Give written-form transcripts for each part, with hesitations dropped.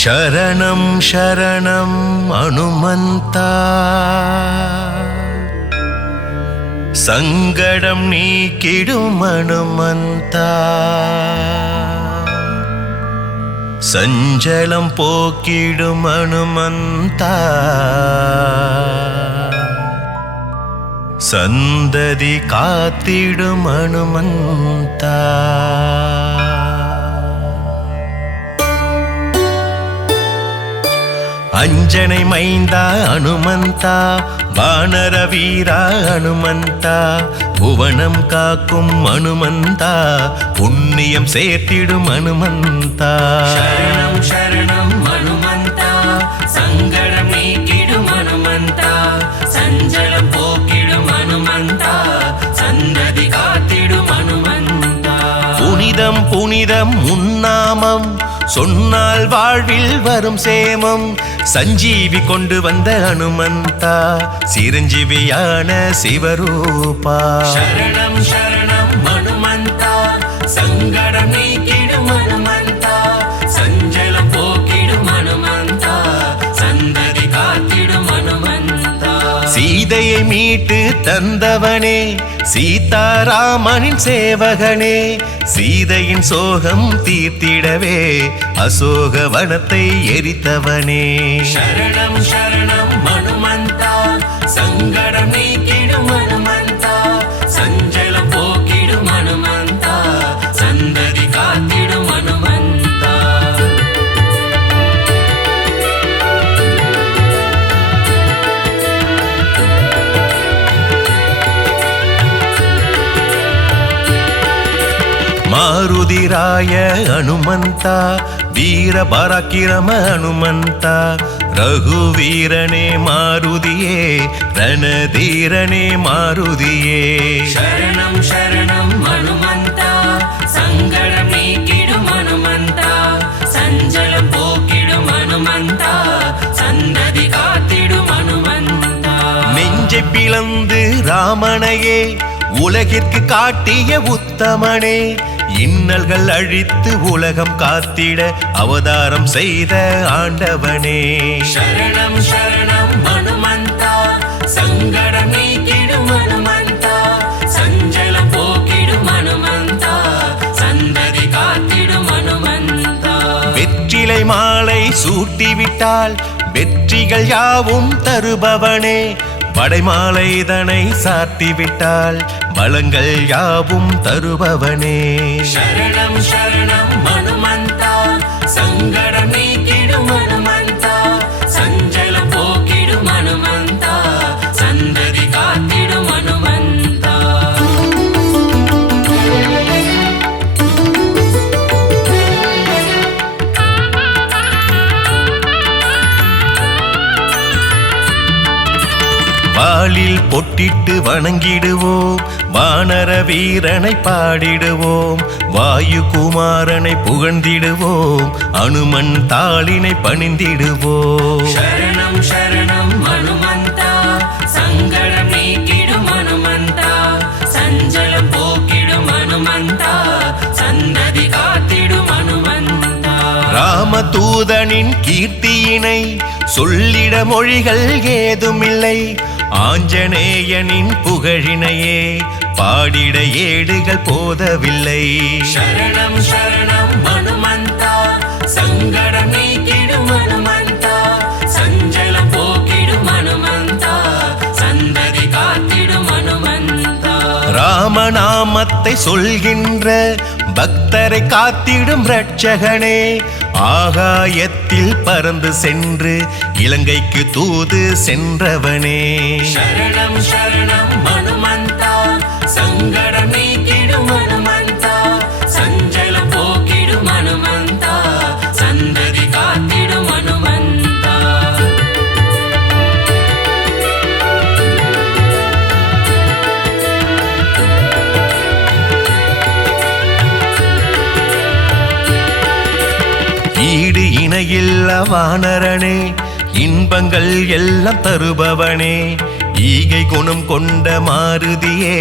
शरणं शरणं हनुमन्ता संगडं नीकिडुम हनुमन्ता संजलं पोक्किडुम हनुमन्ता संददि कात्तिडुम हनुमन्ता अंजनै मैंदा हनुमन्ता वानर वीरा हनुमन्ता भुवनं काक्कुम हनुमन्ता पुण्यं सेर्तिडुम हनुमन्ता शरणं शरणं हनुमन्ता संगडं नीकिडुम हनुमन्ता संजलं पोक्किडुम हनुमन्ता संददि कात्तिडुम हनुमन्ता पुनिदं पुनिदं मुन्नामं சொன்னால் வாழ்வில் வரும் சேமம் சஞ்சீவி கொண்டு வந்த ஹனுமந்தா சிரஞ்சீவியான சிவரூபா शरणं शरणं हनुमन्ता संगडं नीकिडुम हनुमन्ता संजलं पोक्किडुम हनुमन्ता संददि कात्तिडुम हनुमन्ता சீதையை மீட்டு தந்தவனே சீதாராமனின் சேவகனே சீதையின் சோகம் தீர்த்திடவே அசோக வனத்தை எரித்தவனே शरणं शरणं हनुमन्ता संगडं नीकिडुम हनुमन्ता संजलं पोक्किडुम हनुमन्ता संददि कात्तिडुम हनुमन्ता मारुतिराय हनुमन्ता वीर पराक्रम हनुमन्ता रघुवीरने मारुतिये रणधीरने मारुतिये शरणं शरणं हनुमन्ता संगडं नीकिडुम हनुमन्ता संजलं पोक्किडुम हनुमन्ता संददि कात्तिडुम हनुमन्ता நெஞ்சை பிளந்து ராமனையே உலகிற்கு காட்டிய உத்தமனே இன்னல்கள் அழித்து உலகம் காத்திட அவதாரம் செய்த ஆண்டவனே शरणं शरणं हनुमन्ता संगडं नीकिडुम हनुमन्ता संजलं पोक्किडुम हनुमन्ता संददि कात्तिडुम हनुमन्ता வெற்றிலை மாலை சூட்டிவிட்டால் வெற்றிகள் யாவும் தருபவனே படைமாலை இதனை சாட்டிவிட்டால் பலங்கள் யாவும் தருபவனே शरणं शरणं हनुमन्ता संगडं नीकिडुम हनुमन्ता संजलं पोक्किडुम हनुमन्ता संददि कात्तिडुम हनुमन्ता வாளில் பொட்டிட்டு வணங்கிடுவோம் வானர வீரனை பாடிடுவோம் வாயு குமாரனை புகழ்ந்திடுவோம் அனுமன் தாளினை பணிந்திடுவோம் शरणं शरणं हनुमन्ता संगडं नीकिडुम हनुमन्ता संजलं पोक्किडुम हनुमन्ता संददि कात्तिडुम हनुमन्ता ராமதூதனின் கீர்த்தியினை சொல்லிட மொழிகள் ஏதுமில்லை ஆஞ்சநேயனின் புகழினையே பாடிட ஏடுகள் போதவில்லை शरणं शरणं हनुमन्ता संगडं नीकिडुम हनुमन्ता संजलं पोक्किडुम हनुमन्ता संददि कात्तिडुम हनुमन्ता ராமநாமத்தை சொல்கின்ற பக்தரை காத்திடும் இரட்சகனே ஆகாயத்தில் பறந்து சென்று இலங்கைக்கு தூது சென்றவனே शरणं शरणं हनुमन्ता संगडं नीकिडुम हनुमन्ता संजलं पोक्किडुम हनुमन्ता संददि कात्तिडुम हनुमन्ता ஈடு இணையில்ல வானரனே இன்பங்கள் எல்லாம் தருபவனே ஈகை குணம் கொண்ட மாருதியே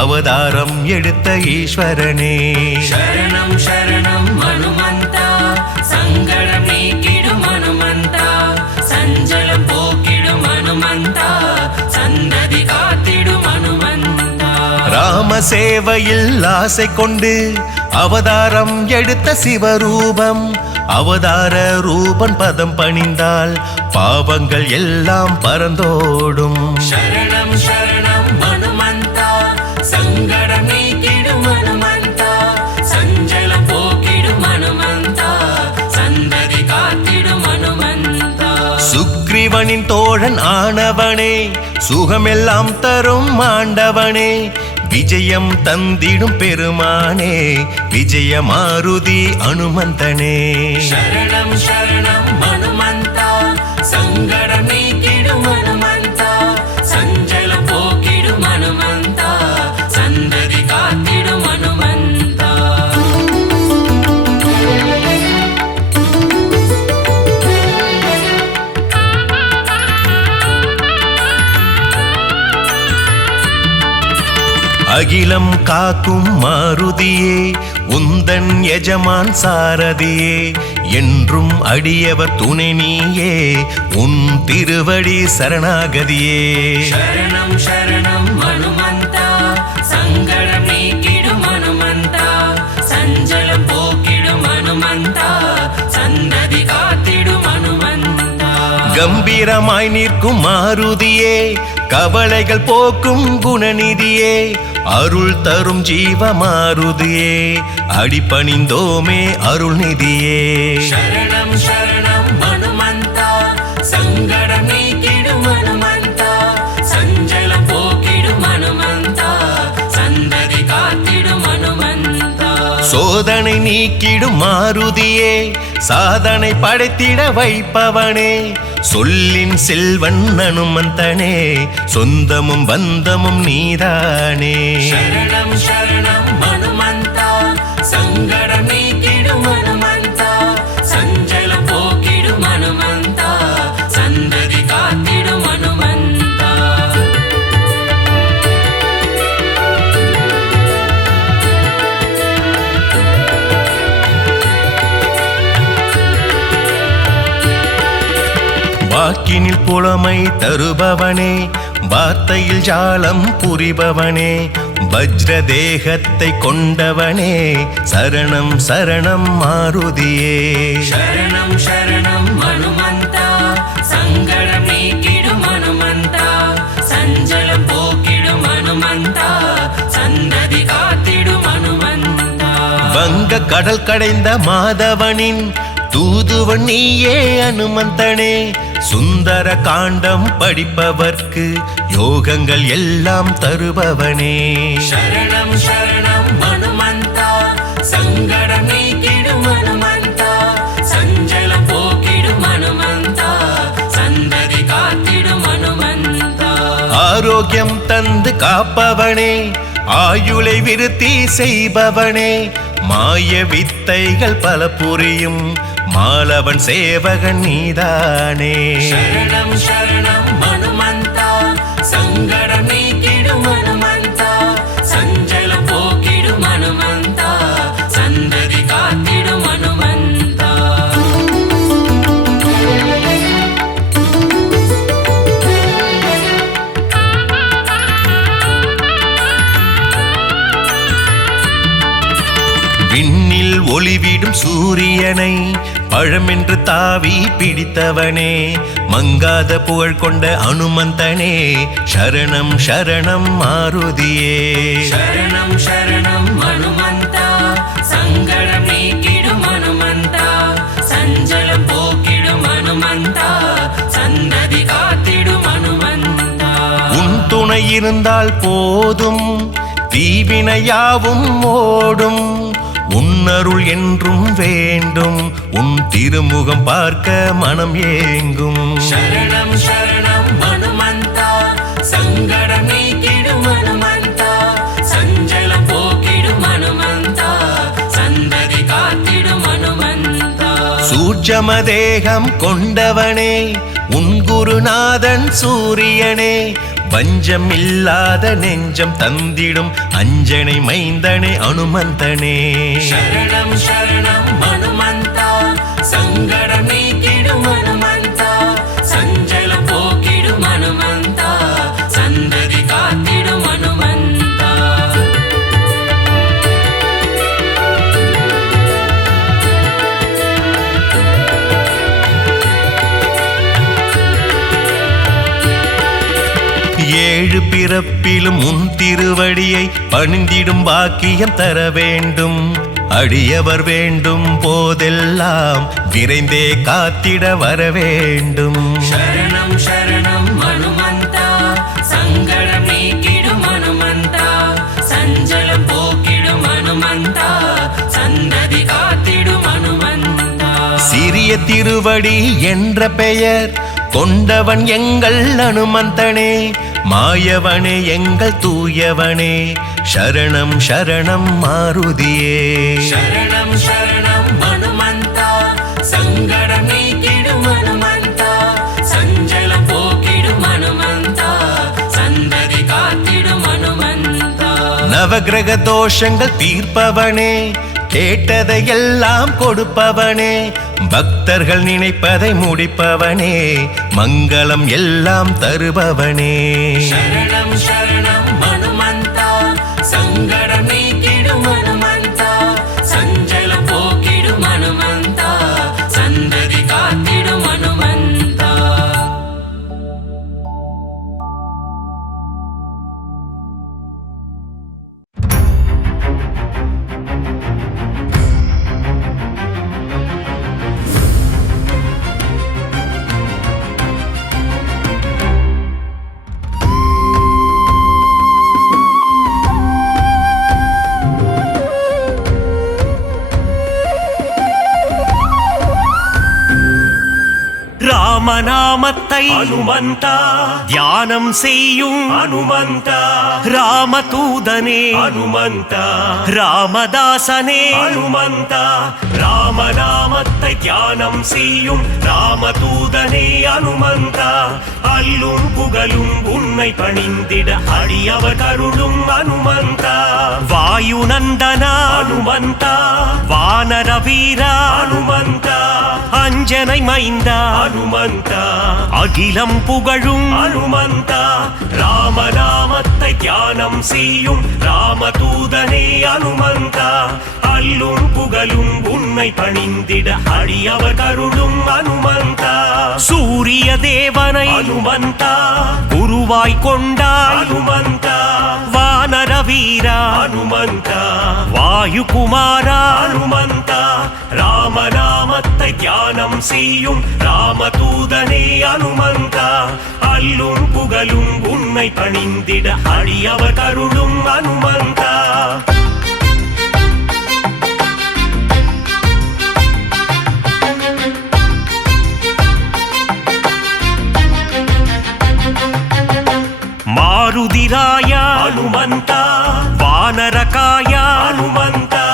அவதாரம் எடுத்த ஈஸ்வரனே शरणं शरणं हनुमन्ता संगडं नीकिडुम சேவையில் ஆசை கொண்டு அவதாரம் எடுத்த சிவரூபம். அவதார ரூபன் பதம் பணிந்தால் பாவங்கள் எல்லாம் பறந்தோடும். சரணம் சரணம் ஹனுமந்தா, சங்கடம் நீக்கிடும் ஹனுமந்தா, சஞ்சலம் போக்கிடும் ஹனுமந்தா, சந்ததி காத்திடும் ஹனுமந்தா. சுக்ரீவனின் தோழன் ஆனவனே, சுகமெல்லாம் தரும் ஆண்டவனே, விஜயம் தந்திடும் பெருமானே, விஜய மாருதி அனுமந்தனே. சரணம் சரணம் ஹனுமந்தா, சங்கடம் நீக்கிடும் ஹனுமந்தா, சஞ்சலம் போக்கிடும் ஹனுமந்தா, சந்ததி காத்திடும் ஹனுமந்தா. அகிலம் காக்கும் மாருதியே, உந்தன் எஜமான் சாரதியே, என்றும் அடியவர் துணை நீயே, உன் திருவடி சரணாகதியே. சரணம் சரணம் ஹனுமந்தா, சங்கடம் நீக்கிடும் ஹனுமந்தா, சஞ்சலம் போக்கிடும் ஹனுமந்தா, சந்ததி காத்திடும் ஹனுமந்தா. கம்பீரமாய் நிற்கும் மாருதியே, கவலைகள் போக்கும் குணநிதியே, அருள் தரும் ஜீவ மாருதியே, அடிபணிந்தோமே அருள்நிதியே. சரணம் சரணம் ஹனுமந்தா, சங்கடம் நீக்கிடும் ஹனுமந்தா, சஞ்சலம் போக்கிடும் ஹனுமந்தா, சந்ததி காத்திடும் ஹனுமந்தா. சோதனை நீக்கிடும் மாருதியே, சாதனை படைத்திட வைப்பவனே, சொல்லின் செல்வன் அனுமந்தனே, சொந்தமும் பந்தமும் நீதானே. சரணம் சரணம் ஹனுமந்தா, சங்கடம் நீக்கிடும் ஹனுமந்தா, சஞ்சலம் போக்கிடும் ஹனுமந்தா, சந்ததி காத்திடும் ஹனுமந்தா. வாக்கினில் புலமை தருபவனே, வார்த்தையில் ஜாலம் புரிபவனே, வஜ்ர தேகத்தை கொண்டவனே, சரணம் சரணம் மாருதியே. சரணம் சரணம் ஹனுமந்தா, சங்கடம் நீக்கிடும் ஹனுமந்தா, சஞ்சலம் போக்கிடும் ஹனுமந்தா, சந்ததி காத்திடும் ஹனுமந்தா. வங்க கடல் கடைந்த மாதவனின் தூதுவன் நீயே அனுமந்தனே, சுந்தர காண்டம் படிப்பவர்க்கு யோகங்கள் எல்லாம் தருபவனே. சரணம் சரணம் ஹனுமந்தா, சங்கடம் நீக்கிடும் ஹனுமந்தா, சஞ்சலம் போக்கிடும் ஹனுமந்தா, சந்ததி காத்திடும் ஹனுமந்தா. ஆரோக்கியம் தந்து காப்பவனே, ஆயுளை விருத்தி செய்பவனே, மாய வித்தைகள் பல புரியும் மாலவன் சேவகன் நீதானே. சரணம் சரணம் ஹனுமந்தா, சங்கடம் நீக்கிடும் ஹனுமந்தா, சஞ்சலம் போக்கிடும் ஹனுமந்தா, சந்ததி காத்திடும் ஹனுமந்தா. விண்ணில் ஒளிவிடும் சூரியனை பழமென்று தாவி பிடித்தவனே, மங்காத புகழ் கொண்ட அனுமந்தனே, சரணம் சரணம் மாருதியே. சரணம் சரணம் ஹனுமந்தா, சங்கடம் நீக்கிடும் ஹனுமந்தா, சஞ்சலம் போக்கிடும் ஹனுமந்தா, சந்ததி காத்திடும் ஹனுமந்தா. உன் துணை இருந்தால் போதும், தீவினையாவும் ஓடும், உன்னருள் என்றும் வேண்டும், உன் திருமுகம் பார்க்க மனம் ஏங்கும். சரணம் சரணம் ஹனுமந்தா, சங்கடம் நீக்கிடும் ஹனுமந்தா, சஞ்சலம் போக்கிடும் ஹனுமந்தா, சந்ததி காத்திடும் ஹனுமந்தா. சூட்சம தேகம் கொண்டவனே, உன் குருநாதன் சூரியனே, வஞ்சம் இல்லாத நெஞ்சம் தந்திடும் அஞ்சனை மைந்தனே அனுமந்தனே. சரணம் சரணம் ஹனுமந்தா, சங்கடம் நீக்கிடும் ஹனுமந்தா, சஞ்சலம் போக்கிடும் ஹனுமந்தா, சந்ததி காத்திடும் ஹனுமந்தா. பிறப்பிலும் உன் திருவடியை பணிந்திடும் பாக்கியம் தர வேண்டும். அடியவர் வேண்டும் போதெல்லாம் விரைந்தே காத்திட வர வேண்டும். சரணம் சரணம் ஹனுமந்தா, சங்கடம் நீக்கிடும் ஹனுமந்தா, சஞ்சலம் போக்கிடும் ஹனுமந்தா, சந்ததி காத்திடும் ஹனுமந்தா. சிறிய திருவடி என்ற பெயர் கொண்டவன் எங்கள் ஹனுமந்தனே, மாயவனே எங்கள் தூயவனே, சரணம் சரணம் மாருதியே. சரணம் சரணம் ஹனுமந்தா, சங்கடம் நீக்கிடும் ஹனுமந்தா, சஞ்சலம் போக்கிடும் ஹனுமந்தா, சந்ததி காத்திடும் ஹனுமந்தா. நவகிரக தோஷங்கள் தீர்ப்பவனே, கேட்டதையெல்லாம் கொடுப்பவனே, பக்தர்கள் நினைப்பதை முடிப்பவனே, மங்களம் எல்லாம் தருபவனே. சரணம் சரணம் ஹனுமந்தா, சங்கடம் நீக்கிடும் ஹனுமந்தா, சஞ்சலம் போக்கிடும் ஹனுமந்தா, சந்ததி காத்திடும் ஹனுமந்தா. ராமநாமத்தை ஹனுமந்தா தியானம் செய்யும் ஹனுமந்தா, ராமதூதனே ஹனுமந்தா, ராமதாசனே ஹனுமந்தா, ராமநாமத்தை தியானம் செய்யும் ராமதூதனே ஹனுமந்தா, அல்லும் புகழும் உன்னை பணிந்திட அடியவர் கருளும் ஹனுமந்தா, வாயு நந்தனா ஹனுமந்தா, வானர வீரா ஹனுமந்தா, அஞ்சனை மைந்தா ஹனுமந்தா, அகிலம் புகழும் ஹனுமந்தா, ராமநாமத்தை தியானம் செய்யும் ராமதூதனே ஹனுமந்தா, அல்லும் புகழும் உன்னை பணிந்திட அடியவர் கருளும் ஹனுமந்தா, சூரிய தேவனை ஹனுமந்தா, குருவாய் கொண்டாய் ஹனுமந்தா, வானர வீரா ஹனுமந்தா, வாயு குமாரா ஹனுமந்தா, ராமநாமத்தை தியானம் செய்யும் ராமதூதனே ஹனுமந்தா, அல்லும் புகழும் உன்னை பணிந்திட அடியவர் கருளும் ஹனுமந்தா. மாருதிராயா ஹனுமந்தா, வானரகாயா ஹனுமந்தா,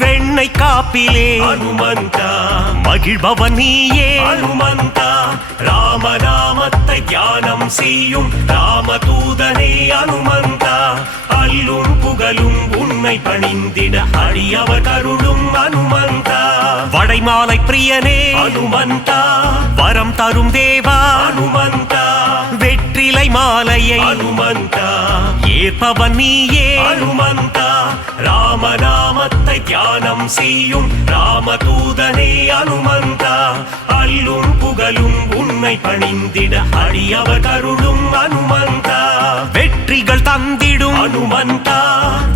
வெண்ணை காப்பிலே ஹனுமந்தா, மகிழ்பவன் நீயே ஹனுமந்தா, ராமநாமத்தை தியானம் செய்யும் ராமதூதனே ஹனுமந்தா, அல்லும் புகழும் உன்னை பணிந்திட அடியவர் கருளும் ஹனுமந்தா, வடைமாலை பிரியனே ஹனுமந்தா, வரம் தரும் தேவா ஹனுமந்தா, வெற்றிலை மாலையை ஹனுமந்தா, ஏற்பவன் நீயே ஹனுமந்தா, ராமநாமத்தை தியானம் செய்யும் ராமதூதனே ஹனுமந்தா, அல்லும் புகழும் உன்னை பணிந்திட அடியவர் கருளும் ஹனுமந்தா, வெற்றிகள் தந்திடும் ஹனுமந்தா,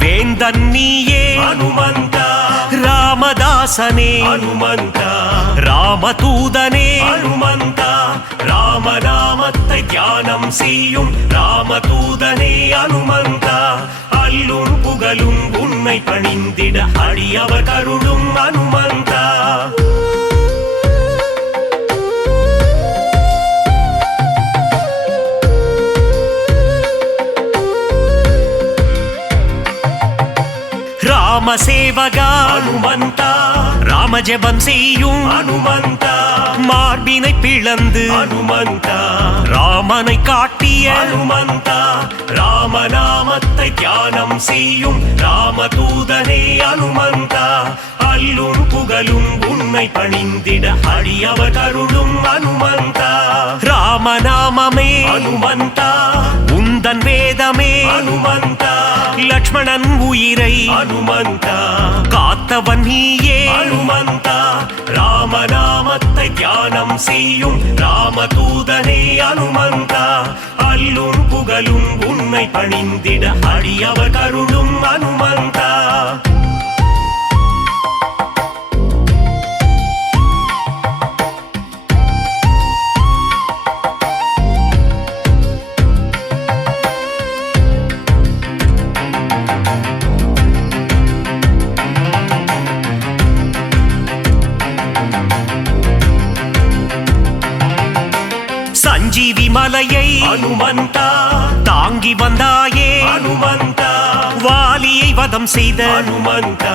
வேந்தன் நீயே ஹனுமந்தா, ராமதாசனே ஹனுமந்தா, ராமதூதனே ஹனுமந்தா, ராமநாமத்தை தியானம் செய்யும் ராமதூதனே ஹனுமந்தா, அல்லும் புகழும் உன்னை பணிந்திட அடியவர் கருளும் ஹனுமந்தா. ராமசேவகா ஹனுமந்தா, ராமஜெபம் செய்யும் ஹனுமந்தா, மார்பினை பிளந்து ஹனுமந்தா, ராமனை காட்டிய ஹனுமந்தா, ராமநாமத்தை தியானம் செய்யும் ராமதூதனே ஹனுமந்தா, அல்லும் புகழும் உன்னை பணிந்திட அடியவர் கருளும் ஹனுமந்தா, ராமநாமமே ஹனுமந்தா, உந்தன் வேதமே ஹனுமந்தா, லக்ஷ்மணன் உயிரை ஹனுமந்தா, காத்தவன் நீயே ஹனுமந்தா, ராமநாமத்தை தியானம் செய்யும் ராமதூதனே ஹனுமந்தா, அல்லும் புகழும் உன்னை பணிந்திட அடியவர் கருளும் அனுமந்தா. சஞ்சீவி மலையை அனுமந்தா தாங்கி வந்தாயே அனுமந்தா. வாலியை வதம் செய்த அனுமந்தா,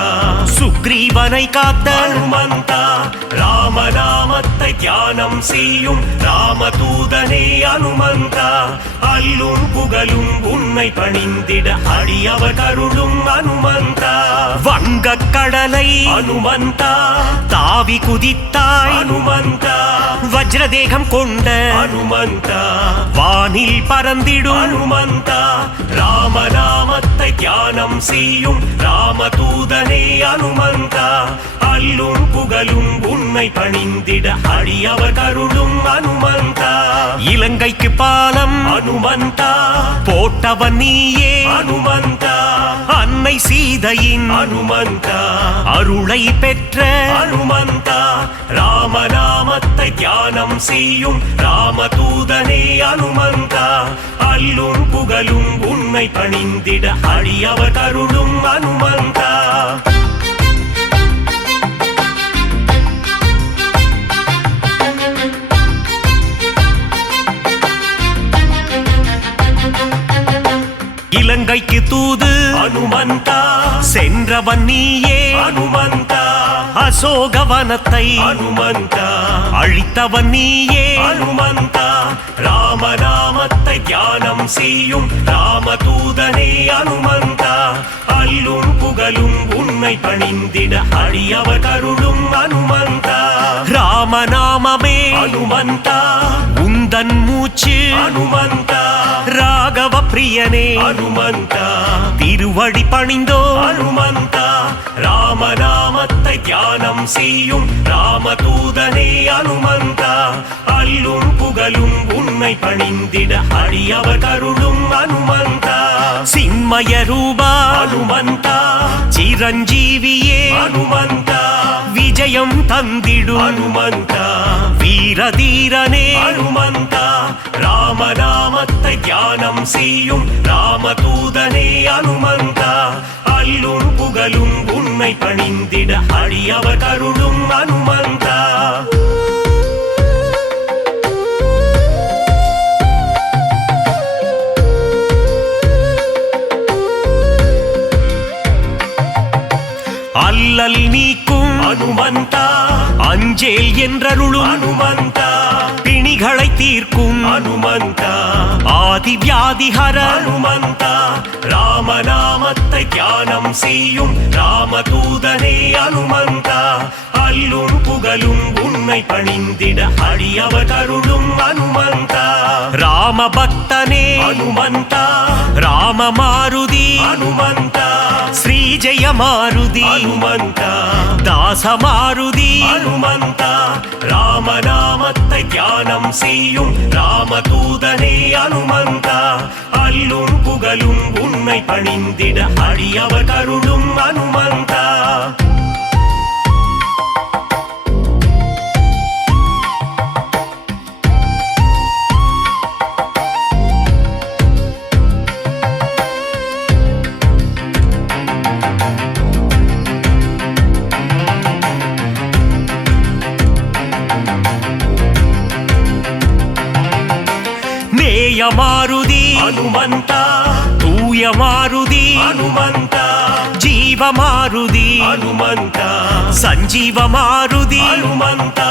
சுக்ரீவனை காத்த அனுமந்தா. ராமநாமத்தை தியானம் செய்யும் ராமதூதனே அனுமந்தா. அல்லும் புகழும் உன்னை பணிந்திட அடியவர் கருளும் அனுமந்தா. வங்கக் கடலை அனுமந்தா தாவி குதித்தாய் அனுமந்தா. வஜ்ரதேகம் கொண்ட அனுமந்தா, வானில் பறந்திடும் அனுமந்தா. ராமநாமத்தை தியானம் செய்யும் ராமதூதனே அனுமந்தா. அல்லும் புகழும் உன்னை பணிந்திட அடியவர் கருளும் அனுமந்தா. இலங்கைக்கு பாலம் அனுமந்தா போட்டவன் நீயே அனுமந்தா. அன்னை சீதையின் அனுமந்தா, அருளை பெற்ற அனுமந்தா. ராமநாமத்தை தியானம் செய்யும் ராமதூதனே அனுமந்தா. அல்லும் புகழும் உன்னை பணிந்திட அடியவர் கருளும் அனுமந்தா. இலங்கைக்கு தூது அனுமந்தா சென்றவன் நீயே அனுமந்தா. அசோகவனத்தை அனுமந்தா அழித்தவன் நீயே அனுமந்தா. ராமநாமத்தை தியானம் செய்யும் ராமதூதனே அனுமந்தா. அல்லும் புகழும் உன்னை பணிந்திட அடியவர் கருளும் அனுமந்தா. ராமநாமமே அனுமந்தா உந்தன் மூச்சு அனுமந்தா. ராகவ பிரியனே அனுமந்தா, திருவடி பணிந்தோ அனுமந்தா. ராமநாமத்தை தியானம் செய்யும் ராமதூதனே அனுமந்தா. அல்லும் புகழும் உன்னை பணிந்திட அடியவர் கருளும் அனுமந்தா. சின்மய ரூபா அனுமந்தா, சிரஞ்சீவியே அனுமந்தா. விஜயம் தந்திடும் அனுமந்தா, வீரதீரனே அனுமந்தா. ராமநாமத்தை தியானம் செய்யும் ராமதூதனே அனுமந்தா. அல்லும் புகழும் உன்னை பணிந்திட அடியவர் கருளும் அனுமந்தா. அல்லல் நீக்கும் அனுமந்தா, அஞ்சேல் என்றருளும் அனுமந்தா. பிணிகளை தீர்க்கும் அனுமந்தா, ஆதி வியாதிஹர அனுமந்தா. ராமநாமத்தை தியானம் செய்யும் ராமதூதனே அனுமந்தா. அல்லும் புகழும் உன்னை பணிந்திட அடியவர் கருளும் அனுமந்தா. ராம பக்தனே அனுமந்தா, ராம மாருதி அனுமந்தா. ஸ்ரீ ஜெய மாருதி அனுமந்தா, தாச மாருதி அனுமந்தா. ராமநாமத்தை தியானம் செய்யும் ராமதூதனே அனுமந்தா. அல்லும் புகழும் உன்னை பணிந்திட அடியவர் கருளும் அனுமந்தா. மாருதி அனுமந்தா, தூய மாருதி அனுமந்தா. ஜீவ மாருதி அனுமந்தா, சஞ்சீவ மாருதி அனுமந்தா.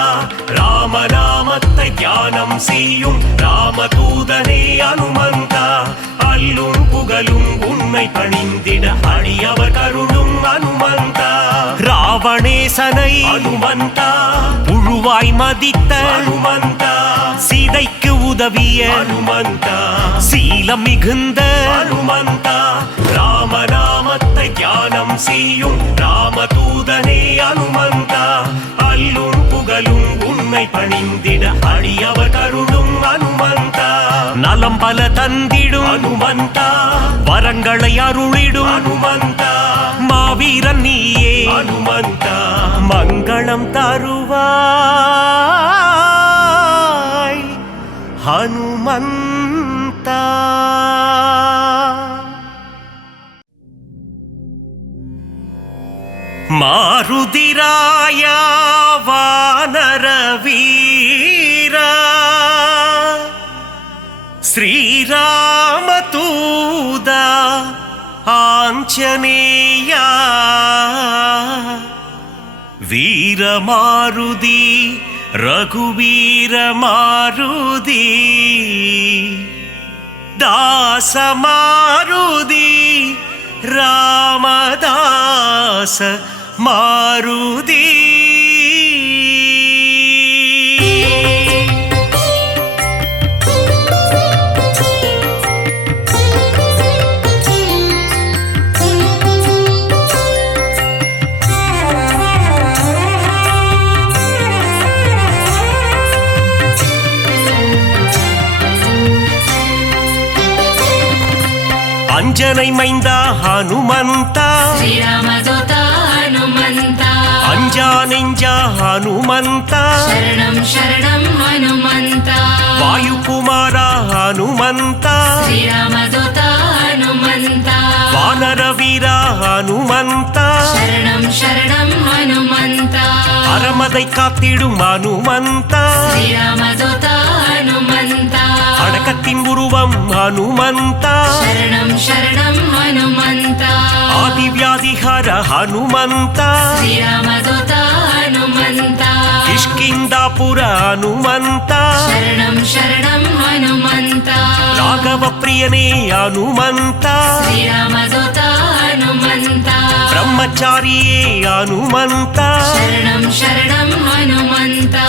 ராமநாமத்தை தியானம் செய்யும் ராமதூதனே அனுமந்தா. அல்லும் புகழும் உன்னை பணிந்திட அடியவர் கருளும் அனுமந்தா. ராவணேசனை அனுமந்தா, புழுவாய் மதித்த அனுமந்தா. சீதைக்கு உதவிய அனுமந்தா, சீலம் மிகுந்த அனுமந்தா. ராமநாமத்தை தியானம் செய்யும் ராமதூதனே அனுமந்தா. அல்லும் புகழும் உன்னை பணிந்திட அடியவர் கருளும் அனுமந்தா. நல வரம் பல தந்திடும் ஹனுமந்தா, வரங்களை அருளிடும் ஹனுமந்தா, மாவீரன் நீயே ஹனுமந்தா, மங்களம் தருவாய் ஹனுமந்தா. மாருதிராயா வானர வீரா, ஸ்ரீராமதூதா ஆஞ்சநேயா, வீரமாருதி ரகுவீரமாருதி, தாசமாருதி ராமதாச மாருதி. அஞ்சனை மைந்தா ஹனுமந்தா, ஸ்ரீராமதூதா ஹனுமந்தா, அஞ்சா நெஞ்சா ஹனுமந்தா, சரணம் சரணம் ஹனுமந்தா, வாயுகுமாரா ஹனுமந்தா, ஸ்ரீராமதூதா ஹனுமந்தா, வானர வீரா ஹனுமந்தா, சரணம் சரணம் ஹனுமந்தா, அறமதை காத்திடும் ஹனுமந்தா, ஸ்ரீராமதூதா ஹனுமந்தா, அடக்கத்தின் உருவம் ஹனுமந்தா, சரணம் சரணம் ஹனுமந்தா, ஆதிவியாதிஹர ஹனுமந்தா, ஸ்ரீராமதூதா ஹனுமந்தா, கிஷ்கிந்தாபுர ஹனுமந்தா, சரணம் சரணம் ஹனுமந்தா, ராகவ பிரியனே ஹனுமந்தா, ஸ்ரீராமதூதா ஹனுமந்தா, பிரம்மச்சாரியே ஹனுமந்தா, சரணம் சரணம் ஹனுமந்தா.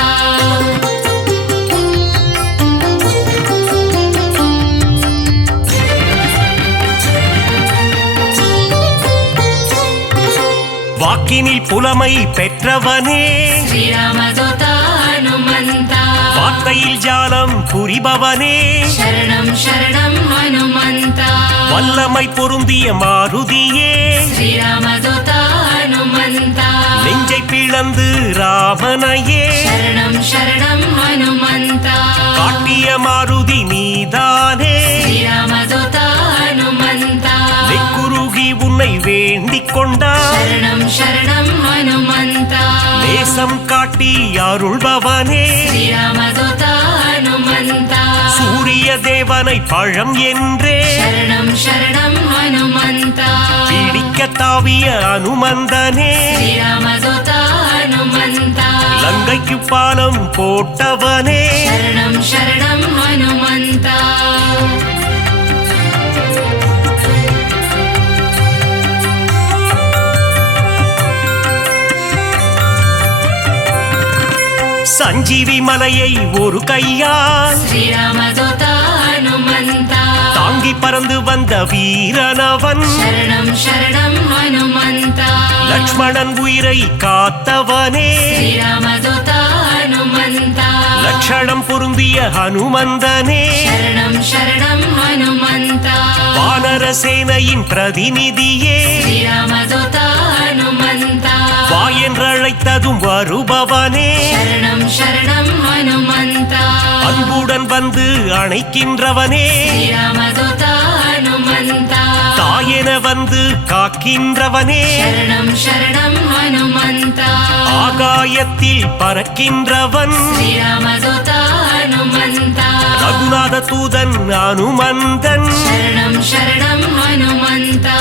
வாக்கினில் புலமை பெற்றவனே, ஸ்ரீராமதூதா ஹனுமந்தா, வார்த்தையில் ஜாலம் புரிபவனே, சரணம் சரணம் ஹனுமந்தா, வல்லமை பொருந்திய மாருதியே, ஸ்ரீராமதூதா ஹனுமந்தா, நெஞ்சை பிளந்து ராமனையே, சரணம் சரணம் ஹனுமந்தா, காட்டிய மாருதி நீதானே, ஸ்ரீராமதூதா ஹனுமந்தா, நெக்குருகி உன்னை வேண்டிக் கொண்டார், சரணம் சரணம் ஹனுமந்தா, நேசம் காட்டி அருள்பவனே, ஸ்ரீராமதூதா ஹனுமந்தா, சூரிய தேவனை பழம் என்றே சரணம் சரணம் ஹனுமந்தா, பிடிக்க தாவிய அனுமந்தனே, ஸ்ரீராமதூதா ஹனுமந்தா, லங்கைக்கு பாலம் போட்டவனே, சரணம் சரணம் ஹனுமந்தா. சஞ்சீவி மலையை ஒரு கையால் ஸ்ரீராமதூதா ஹனுமந்தா, தாங்கி பறந்து வந்த வீரனவன், சரணம் சரணம் ஹனுமந்தா, லக்ஷ்மணன் உயிரை காத்தவனே, ஸ்ரீராமதூதா ஹனுமந்தா, லட்சணம் பொருந்திய ஹனுமந்தனே, சரணம் சரணம் ஹனுமந்தா, வானர சேனையின் பிரதிநிதியே, ஸ்ரீராமதூதா ஹனுமந்தா, வா என்றழைத்ததும் வருபவனே, சரணம் சரணம் ஹனுமந்தா, அன்புடன் வந்து அணைக்கின்றவனே, ஸ்ரீராமதூதா ஹனுமந்தா, தாயென வந்து காக்கின்றவனே, சரணம் சரணம் ஹனுமந்தா, ஆகாயத்தில் பறக்கின்றவன், ஸ்ரீராமதூதா ஹனுமந்தா, ரகுநாத தூதன் அனுமந்தன், சரணம் சரணம் ஹனுமந்தா.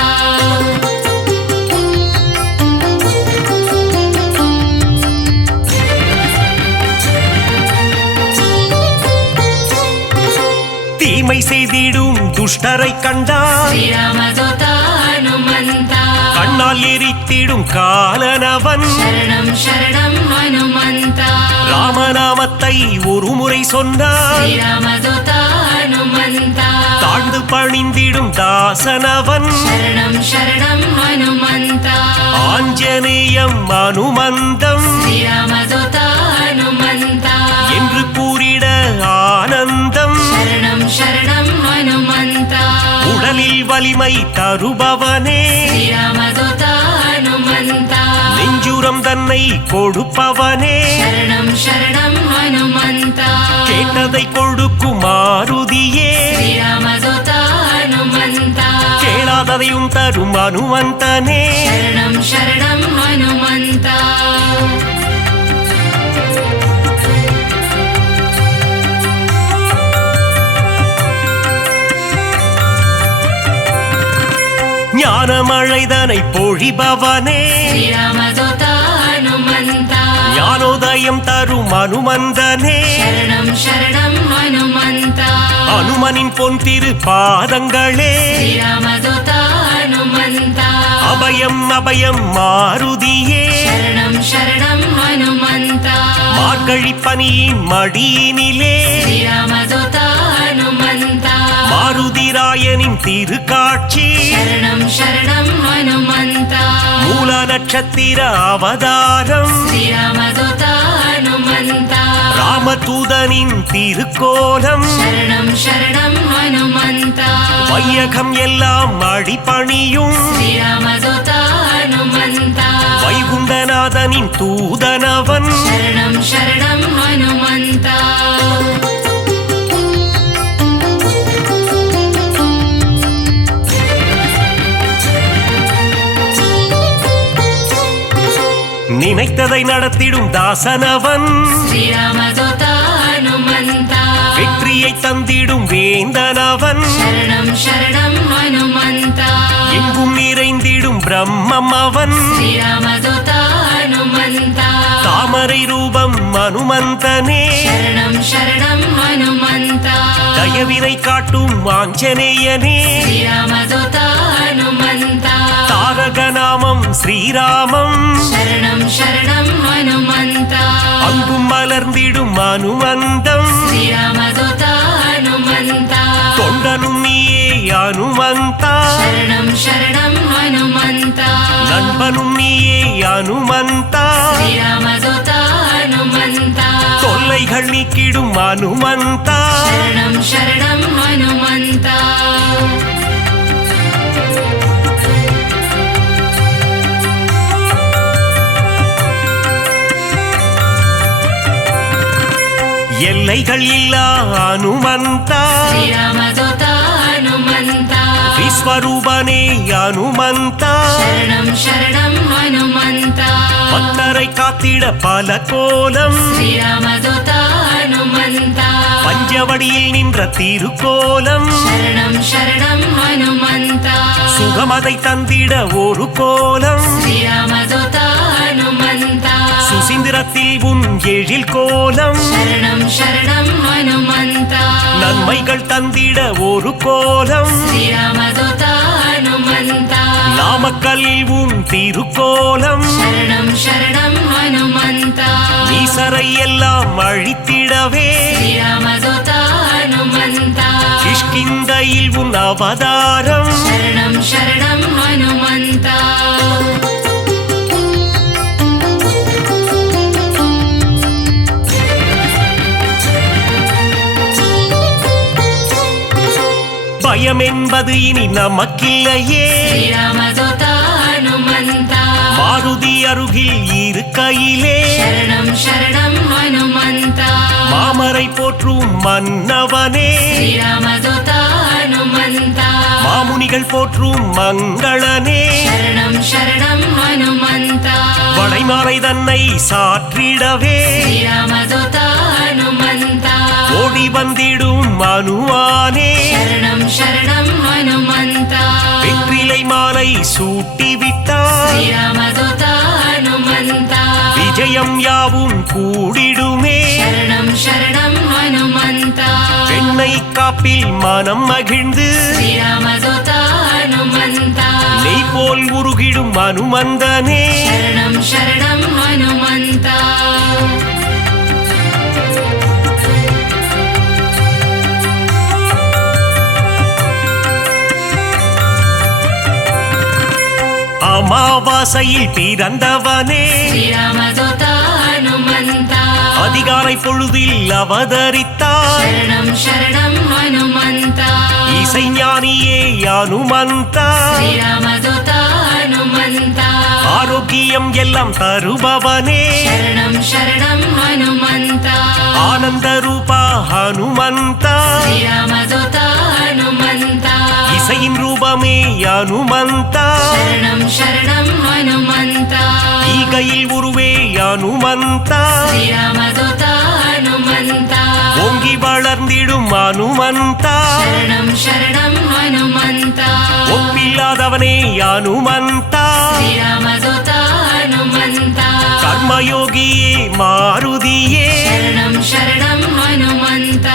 தீமை செய்திடும் துஷ்டரை கண்டால், ஸ்ரீராமதூதா ஹனுமந்தா, கண்ணால் எரித்திடும் காலனவன், சரணம் சரணம் ஹனுமந்தா, ராமநாமத்தை ஒரு முறை சொன்னால் ஸ்ரீராமதூதா ஹனுமந்தா, தாழ்ந்து பணிந்திடும் தாசனவன், சரணம் சரணம் ஹனுமந்தா, ஆஞ்சநேயம் அனுமந்தம் ஸ்ரீராமதூதா ஹனுமந்தா, என்று கூறிட ஆனந்தம், சரணம் சரணம் தருபவனே ஸ்ரீராமதூத ஹனுமந்தா நெஞ்சுரம் தன்னை கொடுப்பவனே சரணம் சரணம் ஹனுமந்தா கேட்டதை கொடுக்கும் மாருதியே ஸ்ரீராமதூத ஹனுமந்தா கேளாததையும் தரும் அனுமந்தனே சரணம் சரணம் ஹனுமந்தா ஞானமழைதனை பொழிபவனே ஸ்ரீராமதூத ஹனுமந்தா ஞானோதயம் தரும் அனுமந்தனே சரணம் சரணம் ஹனுமந்தா அனுமனின் பொன் திரு பாதங்களே ஸ்ரீராமதூத ஹனுமந்தா அபயம் அபயம் மாருதியே சரணம் சரணம் ஹனுமந்தா மார்கழி பனியின் மடியினிலே ஸ்ரீராமதூத ஹனுமந்தா மாருதிராயனின் திருக்காட்சி சரணம் சரணம் ஹனுமந்தா மூல நட்சத்திர அவதாரம் ஸ்ரீராமதூத ஹனுமந்தா ராமதூதனின் திருக்கோலம் சரணம் சரணம் ஹனுமந்தா வையகம் எல்லாம் அடிபணியும் ஸ்ரீராமதூத ஹனுமந்தா வைகுண்டநாதனின் தூதனவன் சரணம் சரணம் ஹனுமந்தா நினைத்ததை நடத்திடும் தாசனவன் ஸ்ரீராமதூத ஹனுமந்தா வெற்றியை தந்திடும் வேந்தனவன் சரணம் சரணம் ஹனுமந்தா எங்கும் நிறைந்திடும் பிரம்மம் அவன் ஸ்ரீராமதூத ஹனுமந்தா தாமரை ரூபம் அனுமந்தனே சரணம் சரணம் ஹனுமந்தா தயவினை காட்டும் ஆஞ்சநேயனே ஸ்ரீராமதூத ஹனுமந்தா தாரக நாமம் ஸ்ரீராமம் சரணம் சரணம் ஹனுமந்தா அங்கும் மலர்ந்திடும் அனுமந்தம் ஸ்ரீராமதூத ஹனுமந்தா தொண்டனும் நீயே அனுமந்தா சரணம் சரணம் ஹனுமந்தா நண்பனும் நீயே அனுமந்தா ஸ்ரீராமதூத ஹனுமந்தா தொல்லைகள் நீக்கிடும் அனுமந்தா சரணம் சரணம் ஹனுமந்தா எல்லைகள் இல்லா அனுமந்தா ஸ்ரீராமதூத ஹனுமந்தா விஸ்வரூபனே அனுமந்தா சரணம் சரணம் ஹனுமந்தா பக்தரை காத்திட பல கோலம் ஸ்ரீராமதூத ஹனுமந்தா பஞ்சவடியில் நின்ற திருக்கோலம் சரணம் சரணம் ஹனுமந்தா சுகமதை தந்திட ஒரு கோலம் ஸ்ரீராமதூத ஹனுமந்தா சுசீந்திரத்தில் உன் எழில் கோலம் சரணம் சரணம் ஹனுமந்தா நன்மைகள் தந்திட ஒரு கோலம் ஸ்ரீராமதூத ஹனுமந்தா நாமக்கல்லில் உன் திருக்கோலம் சரணம் சரணம் ஹனுமந்தா ஈசரை எல்லாம் அழித்திடவே ஸ்ரீராமதூத ஹனுமந்தா கிஷ்கிந்தையில் உன் அவதாரம் சரணம் சரணம் ஹனுமந்தா பயம் என்பது இனி நமக்கில்லையே ஸ்ரீராமதூத ஹனுமந்தா மாருதி அருகில் இருக்கையிலே சரணம் சரணம் ஹனுமந்தா மாமரை போற்றும் மன்னவனே ஸ்ரீராமதூத ஹனுமந்தா மாமுனிகள் போற்றும் மங்களனே சரணம் சரணம் ஹனுமந்தா வளைமாலை தன்னை சாற்றிடவே ஸ்ரீராமதூத ஹனுமந்தா ஓடி வந்திடும் அனுமானே சரணம் சரணம் ஹனுமந்தா வெற்றிலை மாலை சூட்டிவிட்டார் ஸ்ரீராமதூத ஹனுமந்தா விஜயம் யாவும் கூடிடுமே சரணம் சரணம் ஹனுமந்தா பெண்ணை காப்பில் மனம் மகிழ்ந்து ஸ்ரீராமதூத ஹனுமந்தா நெய் போல் உருகிடும் அனுமந்தனே சரணம் சரணம் ஹனுமந்தா அமாவாசையில் பிறந்தவனே ஸ்ரீராமதூத ஹனுமந்தா அதிகாலை பொழுதில் அவதரித்தார் சரணம் சரணம் ஹனுமந்தா இசை ஞானியே அனுமந்தா శ్రీరామదూత హనుమంత ஆரோக்கியம் எல்லாம் தருபவனே శరణం శరణం హనుమంత ஆனந்த ரூபா ஹனுமந்தா శ్రీరామదూత హనుమంత இசையின் ரூபமே அனுமந்தா శరణం శరణం హనుమంత ஈகையில் உருவே அனுமந்தா శ్రీరామదూత హనుమంత ஓங்கி வளர்ந்திடும் அனுமந்தா శరణం శరణం హనుమంత ஒப்பில்லாதவனே அனுமந்தா శ్రీరామదూత హనుమంత கர்மயோகியே மாருதியே శరణం శరణం హనుమంత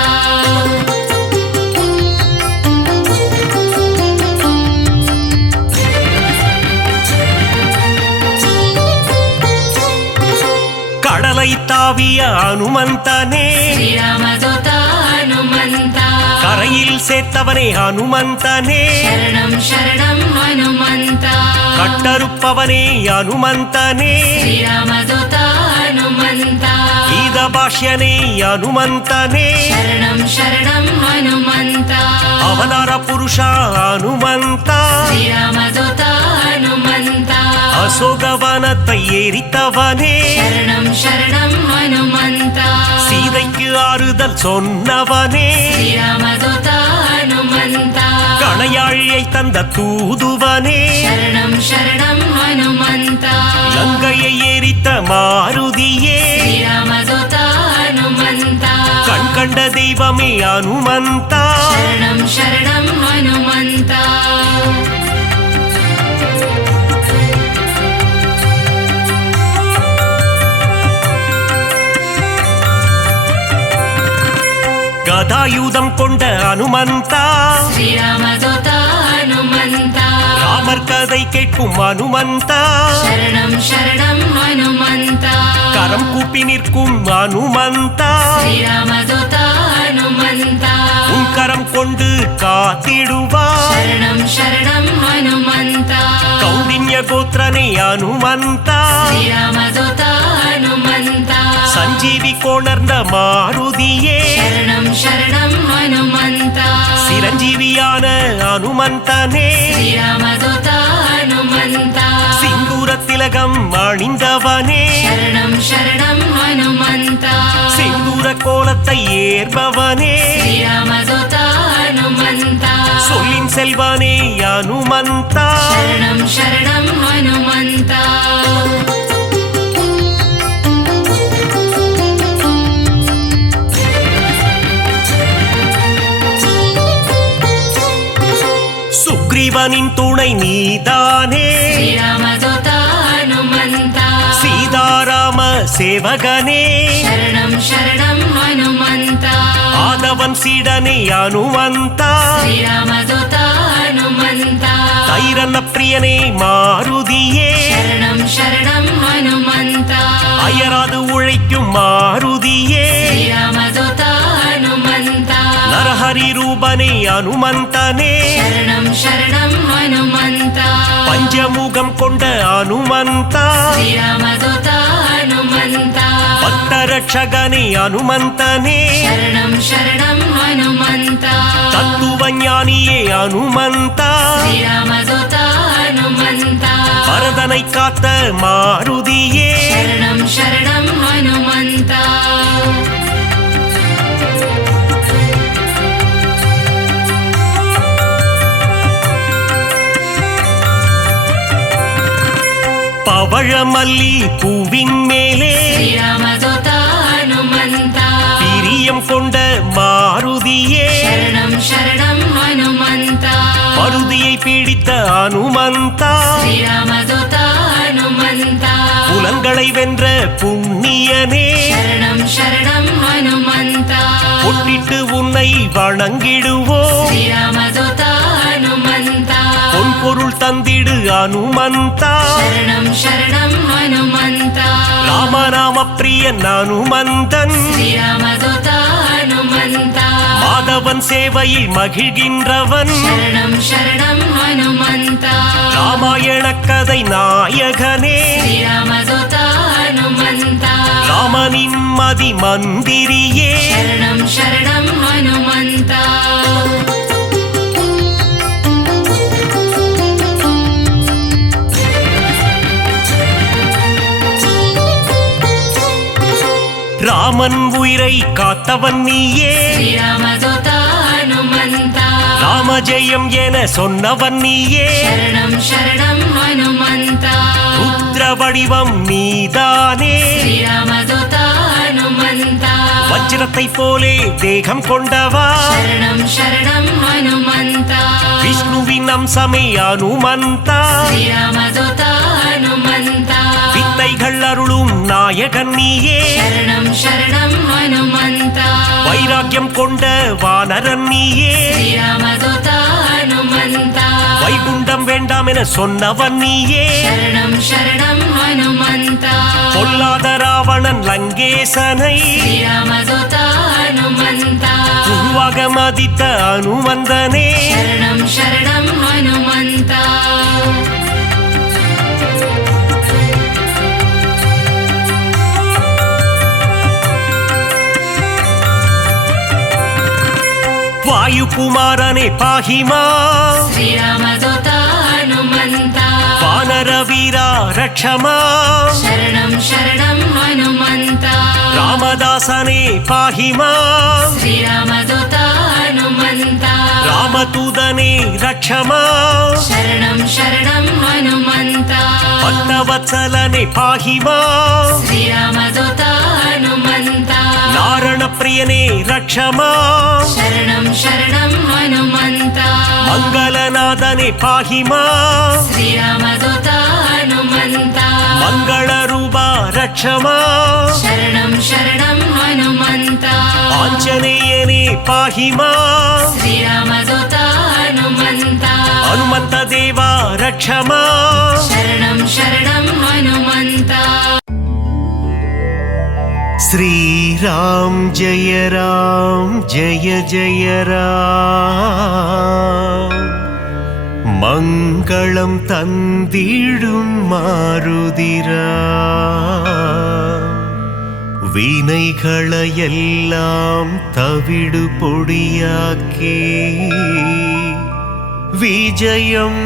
கடலை தாவிய அனுமந்தனே శ్రీరామదూత హనుమంత கரையில் சேர்த்தவனே அனுமந்தனே శరణం శరణం హనుమంత கட்டறுப்பவனே அனுமந்தனே శ్రీరామదూత హనుమంత கீத பாஷ்யனே அனுமந்தனே శరణం శరణం హనుమంత அவதார புருஷா அனுமந்தா శ్రీరామదూత హనుమంత அசோகவனத்தை எரித்தவனே శరణం శరణం హనుమంత சீதைக்கு ஆறுதல் சொன்னவனே శ్రీరామదూత హనుమంత கணையாழியை தந்த தூதுவனே శరణం శరణం హనుమంత லங்கையை எரித்த மாருதியே శ్రీరామదూత హనుమంత கண் கண்ட தெய்வமே அனுமந்தா శరణం శరణం హనుమంత கதாயுதம் கொண்ட அனுமந்தா శ్రీరామదూత హనుమంత ராமர் கதை கேட்கும் அனுமந்தா శరణం శరణం హనుమంత கரம் கூப்பி நிற்கும் அனுமந்தா శ్రీరామదూత హనుమంత உன் கரம் கொண்டு காத்திடுவார் శరణం శరణం హనుమంత கௌண்டின்ய கோத்திரனே அனுமந்தா శ్రీరామదూత హనుమంత சஞ்சீவி கோணர்ந்த மாருதியே శరణం శరణం హనుమంత சிரஞ்சீவியான அனுமந்தனே శ్రీరామదూత హనుమంత சிந்தூர திலகம் அணிந்தவனே శరణం శరణం హనుమంత செந்தூர கோலத்தை ஏற்பவனே శ్రీరామదూత హనుమంత சொல்லின் செல்வனே அனுமந்தா శరణం శరణం హనుమంత சுக்ரீவனின் துணை நீதானே శ్రీరామదూత హనుమంత சீதாராம சேவகனே శరణం శరణం హనుమంత ஆதவன் சீடனே அனுமந்தா శ్రీరామదూత హనుమంత தைரன பிரியனே மாருதியே శరణం శరణం హనుమంత அயராது உழைக்கும் மாருதியே శ్రీరామదూత హనుమంత நரஹரி ரூபனே அனுமந்தனே శరణం శరణం హనుమంత பஞ்சமுகம் கொண்ட அனுமந்தா శ్రీరామదూత హనుమంత பக்தரட்சகனே அனுமந்தனே శరణం శరణం హనుమంత தத்துவ ஞானியே அனுமந்தா శ్రీరామదూత హనుమంత பரதனை காத்த மாருதியே శరణం శరణం హనుమంత பவழமல்லி பூவின் மேலே శ్రీరామదూత హనుమంత பிரியம் கொண்ட மாருதியே శరణం శరణం హనుమంత மருதியை பிடித்த அனுமந்தா శ్రీరామదూత హనుమంత புலன்களை வென்ற புண்ணியனே శరణం శరణం హనుమంత பொட்டிட்டு உன்னை வணங்கிடுவோ శ్రీరామదూత హనుమంత பொன் பொருள் தந்திடு அனுமந்தா శరణం శరణం హనుమంత ராமநாம பிரியன் அனுமந்தன் శ్రీరామదూత హనుమంత மாதவன் சேவையில் மகிழ்கின்றவன் శరణం శరణం హనుమంత ராமாயண கதை நாயகனே శ్రీరామదూత హనుమంత ராமனின் மதி மந்திரியே శరణం శరణం హనుమంత ராமன் உயிரை காத்தவன் நீயே ஸ்ரீராமதூத ஹனுமந்த ராமஜெயம் என சொன்னவன் நீயே சரணம் சரணம் ஹனுமந்த ருத்ர வடிவம் நீதானே ஸ்ரீராமதூத ஹனுமந்த வஜ்ரத்தை போலே தேகம் கொண்டவா சரணம் சரணம் ஹனுமந்த விஷ்ணுவின் அம்சமே அனுமந்தா ஸ்ரீராமதூத ஹனுமந்த வித்தைகள் அருளும் நாயகன் நீயே சரணம் சரணம் ஹனுமந்த வைராக்கியம் கொண்ட வானரன் நீயே ஸ்ரீராமதூத ஹனுமந்த வைகுண்டம் வேண்டாம் என சொன்னவன் நீயே சரணம் சரணம் ஹனுமந்த பொல்லாத ராவணன் லங்கேசனை ஸ்ரீராமதூத ஹனுமந்த குருவாக மதித்த அனுமந்தனே சரணம் சரணம் ஹனுமந்த வாயுகுமாரனே பாஹிமா ஸ்ரீராமதூத ஹனுமந்த வானர வீரா ரக்ஷமா சரணம் சரணம் ஹனுமந்த ராமதாசனே பாஹிமா ஸ்ரீராமதூத ஹனுமந்த ராமதூதனே ரக்ஷமா சரணம் சரணம் ஹனுமந்த பக்தவத்சலனே பாஹிமா ஸ்ரீராமதூத ஹனுமந்த நாரண பிரியனே ரக்ஷமா சரணம் சரணம் ஹனுமந்த மங்களநாதனே பாஹிமா ஸ்ரீராமதூத ஹனுமந்த மங்கள ரூபா ரக்ஷமா சரணம் சரணம் ஹனுமந்த ஆஞ்சநேயனே பாஹிமா ஸ்ரீராமதூத ஹனுமந்த ஹனுமந்த தேவா ரக்ஷமா சரணம் சரணம் ஹனுமந்த श्रीराम जय जय राम மங்களம் தந்திடும் மாருதிரா வினைகளையெல்லாம் தவிடு பொடியாக்கி விஜயம்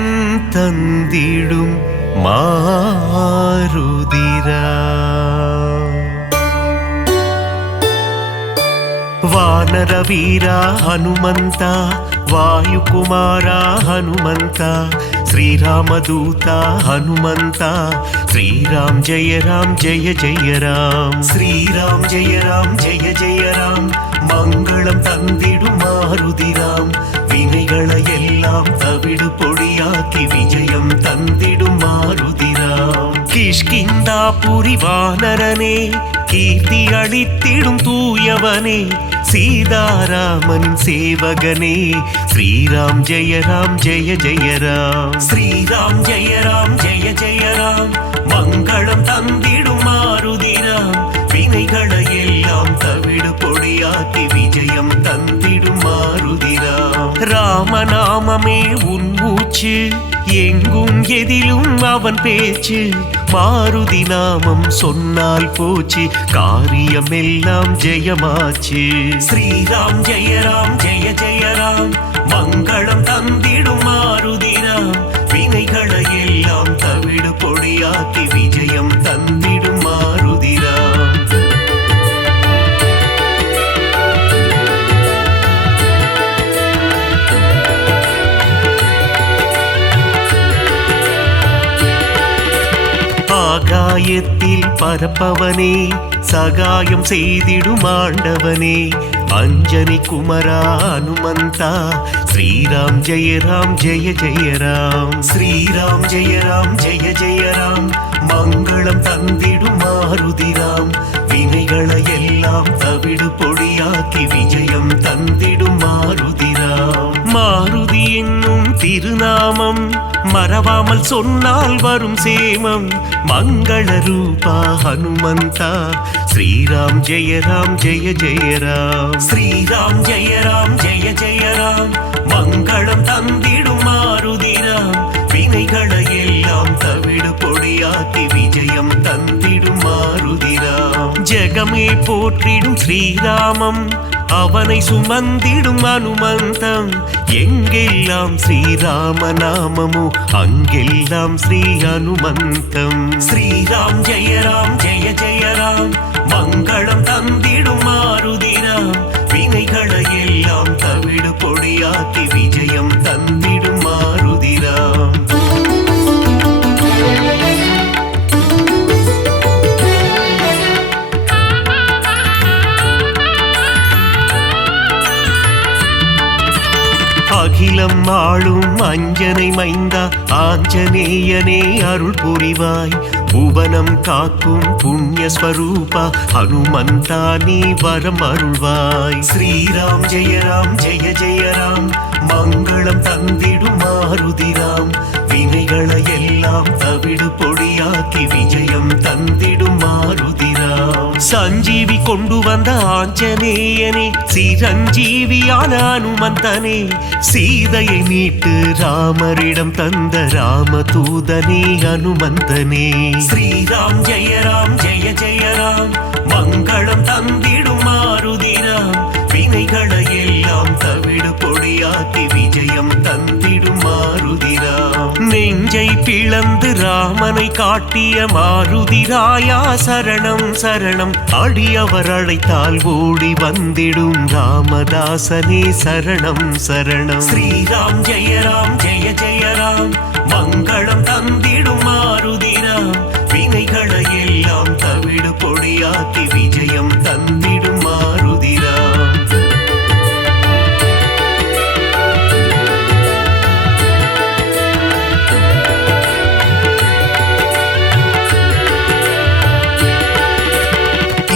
தந்திடும் மாருதிரா ವಾನರ ವೀರ ಹನುಮಂತ ವಾಯುಕುಮಾರ ಹನುಮಂತ ಶ್ರೀರಾಮದೂತ ಹನುಮಂತ ಶ್ರೀರಾಮ್ ಜಯ ಜಯ ರಾಮ್ ಶ್ರೀರಾಮ್ ಜಯ ಜಯ ರಾಮ್ ಮಂಗಳಂ ತಂದಿಡು ಮಾರುದಿರಾಮ್ ವಿನೆಗಳ எல்லாம் தவிடு பொடியாக்கி விஜயம் தந்திடும் மாருதிராம் கிஷ்கிந்தாபுரி வானரனே கீர்த்தி அளித்திடும் தூயவனே சீதாராமனின் சேவகனே ஸ்ரீராம் ஜெய ஜய ராம் ஸ்ரீராம் ஜெய ஜய ராம் மங்களம் தந்திடும் மாருதிராம் வினைகளை எல்லாம் தவிடு பொடியாக்கி விஜயம் தந்திடும் மாருதிராம் ராமநாமமே உன் மூச்சு எங்கும் எதிலும் அவன் பேச்சு மாருதி நாமம் சொன்னால் போச்சு காரியம் எல்லாம் ஜெயமாச்சு ஸ்ரீராம் ஜெய ஜய ராம் மங்களம் தந்திடும் மாருதிராம் வினைகளை எல்லாம் தவிடு பொடியாக்கி விஜயம் தந்திடும் மாருதிராம் ஆகாயத்தில் பரப்பவனே சகாயம் செய்திடும் ஆண்டவனே அஞ்சனி குமரா அனுமந்தா ஸ்ரீராம் ஜெய ஜய ராம் ஸ்ரீராம் ஜெய ஜய ராம் மங்களம் தந்திடும் மாருதிராம் வினைகளை எல்லாம் தவிடு பொடியாக்கி விஜயம் தந்திடும் மாருதிராம் மாருதி என்னும் திருநாமம் மறவாமல் சொன்னால் வரும் சேமம் மங்கள ரூபா ஹனுமந்தா ஸ்ரீராம் ஜெய ஜய ராம் ஸ்ரீராம் ஜெய ஜய ராம் மங்களம் தந்திடும் மாருதிராம் வினைகளை எல்லாம் தவிடு பொடியாக்கி விஜயம் தந்திடும் மாருதிராம் ஜெகமே போற்றிடும் ஸ்ரீராமம் அவனை சுமந்திடும் அனுமந்தம் எங்கெல்லாம் ஸ்ரீராம நாமமோ அங்கெல்லாம் ஸ்ரீ அனுமந்தம் ஸ்ரீராம் ஜெய ஜய ராம் மங்களம் தந்திடும் மாருதிராம் வினைகளை எல்லாம் தவிடு பொடியாக்கி விஜயம் தந்திடும் மாருதிராம் அகிலம் ஆளும் அஞ்சனை மைந்தா ஆஞ்சநேயனே அருள் புரிவாய் புவனம் காக்கும் புண்ணிய ஸ்வரூபா ஹனுமந்தா நீ வரம் அருள்வாய் ஸ்ரீராம் ஜெய ஜெய ராம் மங்களம் தந்திடும் மாருதிராம் வினைகளை எல்லாம் தவிடு பொடியாக்கி விஜயம் தந்திடும் மாருதிராம் சஞ்சீவி கொண்டு வந்த ஆஞ்சநேயனே சிரஞ்சீவியான அனுமந்தனே சீதையை மீட்டு ராமரிடம் தந்த ராமதூதனே அனுமந்தனே ஸ்ரீராம் ஜெய ராம் மங்களம் தந்திடும் மாருதிராம் வினைகளை எல்லாம் தவிடு பொடியாக்கி விஜயம் தந்திடும் மாருதிராம் நெஞ்சை பிளந்து ராமனை காட்டிய மாருதிராயா சரணம் சரணம் அடியவர் அழைத்தால் ஓடி வந்திடும் ராமதாசனே சரணம் சரணம் ஸ்ரீராம் ஜெய ராம் மங்களம் தந்திடும் மாருதிராம் வினைகளை எல்லாம் தவிடு பொடியாக்கி விஜயம் தந்திடும் மாருதிராம்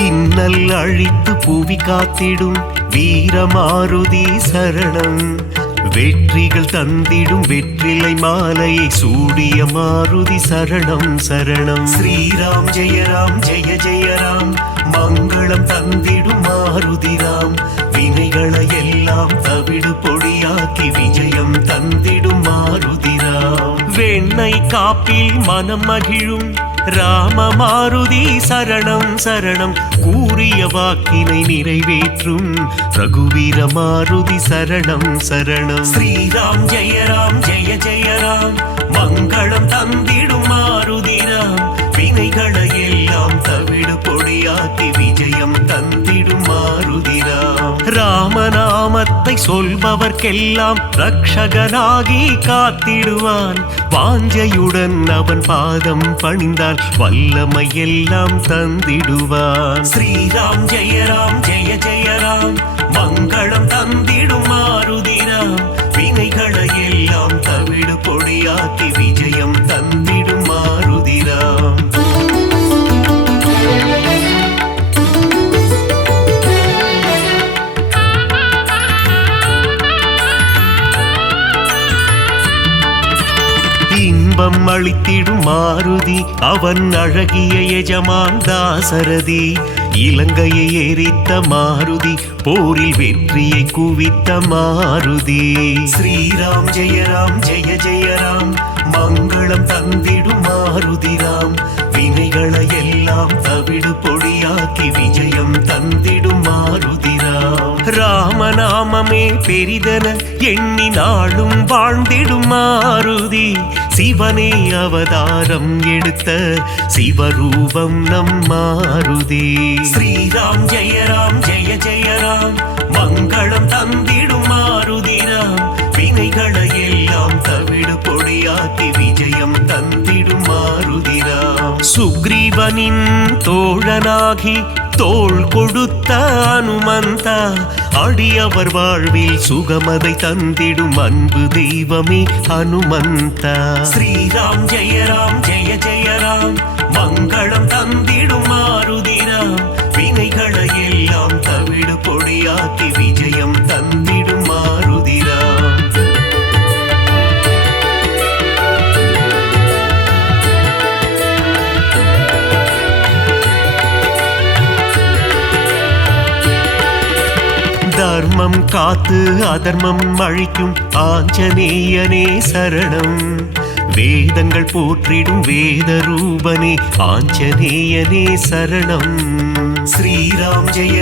இன்னல் அழித்து புவி காத்திடும் வீரமாருதி சரணம் வெற்றிகள் தந்திடும் வெற்றிலை மாலையை சூடிய மாருதி சரணம் சரணம் ஸ்ரீராம் ஜெய ராம் மங்களம் தந்திடும் மாருதிராம் வினைகளை எல்லாம் தவிடு பொடியாக்கி விஜயம் தந்திடும் மாருதிராம் வெண்ணை காப்பில் மனம் மகிழும் ராம மாருதி சரணம் சரணம் கூறிய வாக்கினை நிறைவேற்றும் ரகுவீர மாருதி சரணம் சரணம் ஸ்ரீராம் ஜெய ராம் மங்களம் தந்திடும் மாருதிராம் வினைகளை எல்லாம் தவிடு பொடியாக்கி விஜயம் தந்திடும் மாருதிராம் ராமநாமத்தை சொல்பவர்க்கெல்லாம் ரக்ஷகனாகி காத்திடுவான் வாஞ்சையுடன் அவன் பாதம் பணிந்தால் வல்லமை எல்லாம் தந்திடுவான் ஸ்ரீராம் ஜெய ராம் மங்களம் தந்திடும் மாருதிராம் வினைகளை எல்லாம் தவிடு பொடியாக்கி விஜயம் தந்திடும் மாருதிராம் இன்பம் அளித்திடும் மாருதி அவன் அழகிய எஜமான் தாசரதி இலங்கையை எரித்த மாருதி போரில் வெற்றியை குவித்த மாருதி ஸ்ரீராம் ஜெய ராம் மங்களம் தந்திடும் மாருதிராம் வினைகளை எல்லாம் தவிடு பொடியாக்கி விஜயம் தந்திடும் மாருதிராம் ராமநாமமே பெரிதன எண்ணி நாளும் வாழ்ந்திடும் மாருதி சிவனே அவதாரம் எடுத்த சிவரூபம் நம் மாருதி ஸ்ரீராம் ஜெய ராம் மங்களம் தந்திடும் மாருதிராம் வினைகளை எல்லாம் தவிடு பொடியாக்கி விஜயம் தந்திடும் மாருதிராம் சுக்ரீவனின் தோழனாகி தோள் கொடுத்த அனுமந்தா அடியவர் வாழ்வில் சுகமதை தந்திடும் அன்பு தெய்வமே ஹனுமந்தா ஸ்ரீராம் ஜெய ராம் மங்களம் தந்திடும் மாருதிராம் வினைகளை எல்லாம் தவிடு பொடியாக்கி விஜயம் தந்திடும் மாருதிராம் தர்மம் காத்து அதர்மம் அழிக்கும் ஆஞ்சநேயனே சரணம் வேதங்கள் போற்றிடும் வேத ரூபனே ஆஞ்சநேயனே சரணம் ஸ்ரீராம் ஜெய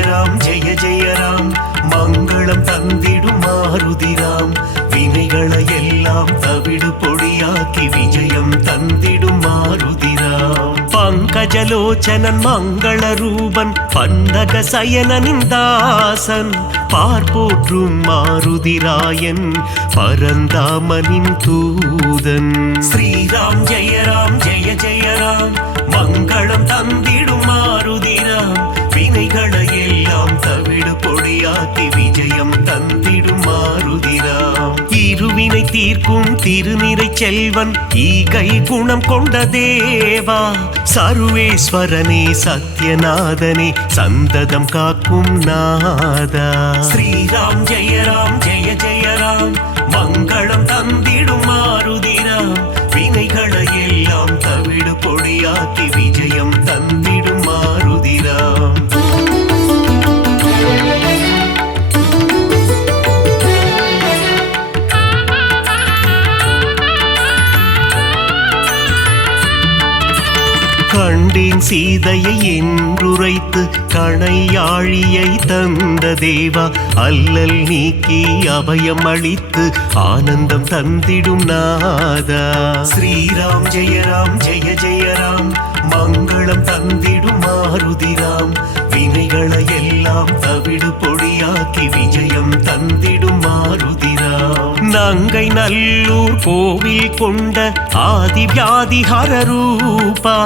ராம் மங்களம் தந்திடும் மாருதிராம் வினைகளை எல்லாம் தவிடு பொடியாக்கி விஜயம் தந்திடும் மாருதிராம். பங்கஜலோச்சனன் மங்கள ரூபன் பந்தக சயனனின் தாசன் பார்ப்போற்றும் மாருதிராயன் பரந்தாமனின் தூதன். ஸ்ரீராம் ஜெயராம் ஜெய ஜெயராம் மங்களம் தந்திடும் மாருதிராம். வினைகளை எல்லாம் தவிடு பொடியாக்கி விஜயம் தந்திடும் மாருதிராம். இருவினை தீர்க்கும் திருநிறை செல்வன் ஈகை குணம் கொண்ட தேவா சர்வேஸ்வரனே சத்யநாதனே சந்ததம் காக்கும் நாதா. ஸ்ரீராம் ஜெயராம் ஜெய ஜெயராம் மங்களம் தந்திடும் மாருதிராம். வினைகளை எல்லாம் தவிடு பொடியாக்கி விஜயம் தந்திடும் மாருதிராம். கண்டேன் சீதையை என்றுரைத்து கணையாழியை தந்த தேவா அல்லல் நீக்கி அபயம் அளித்து ஆனந்தம் தந்திடும் நாதா. ஸ்ரீராம் ஜெயராம் ஜெய ஜெயராம் மங்களம் தந்திடும் மாருதிராம். வினைகளை எல்லாம் தவிடு பொடியாக்கி விஜயம் தந்திடும் மாருதிராம். நங்கை நல்லூர் கோவில் கொண்ட ஆதிவியாதிஹர ரூபா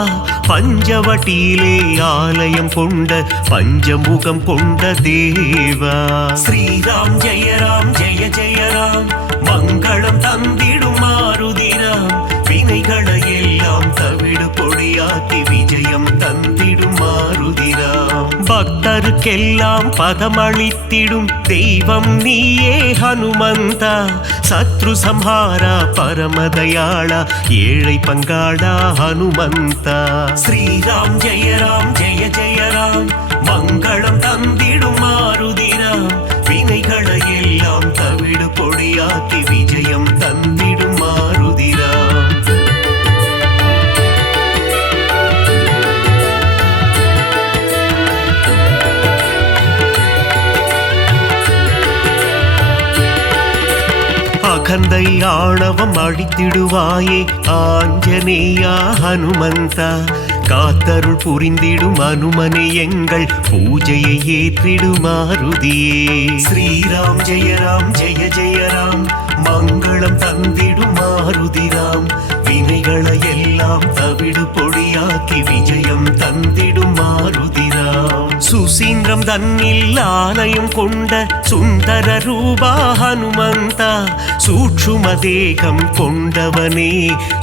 பஞ்சவட்டியிலே ஆலயம் கொண்ட பஞ்சமுகம் கொண்ட தேவா. ஸ்ரீராம் ஜெயராம் ஜெய ஜெயராம் மங்களம் தந்திடும் மாருதிராம். வினைகளை எல்லாம் தவிடு பொடியாக்கி விஜயம் தந்திடும் மாருதிராம். பக்தருக்கெல்லாம் பதமளித்திடும் தெய்வம் நீயே ஹனுமந்தா சத்ரு சம்ஹாரா பரமதயாளா ஏழை பங்காளா ஹனுமந்தா. ஸ்ரீராம் ஜெயராம் ஜெய ஜெயராம் மங்களம் தந்திடும் மாருதிராம். வினைகளை எல்லாம் தவிடு பொடியாக்கி விஜயம் தந்திடும் மாருதிராம். அகந்தை ஆணவம் அழித்திடுவாயே ஆஞ்சநேயா ஹனுமந்தா காத்தருள் புரிந்திடும் அனுமனே எங்கள் பூஜையை ஏற்றிடும் மாருதியே. ஸ்ரீராம் ஜெயராம் ஜெய ஜெயராம் மங்களம் தந்திடும் மாருதிராம். வினைகளை எல்லாம் தவிடு பொடியாக்கி விஜயம் தந்திடும் மாருதிராம். சுசீந்திரம் தன்னில் ஆலயம் கொண்ட சுந்தர ரூபா ஹனுமந்தா சூட்சும தேகம் கொண்டவனே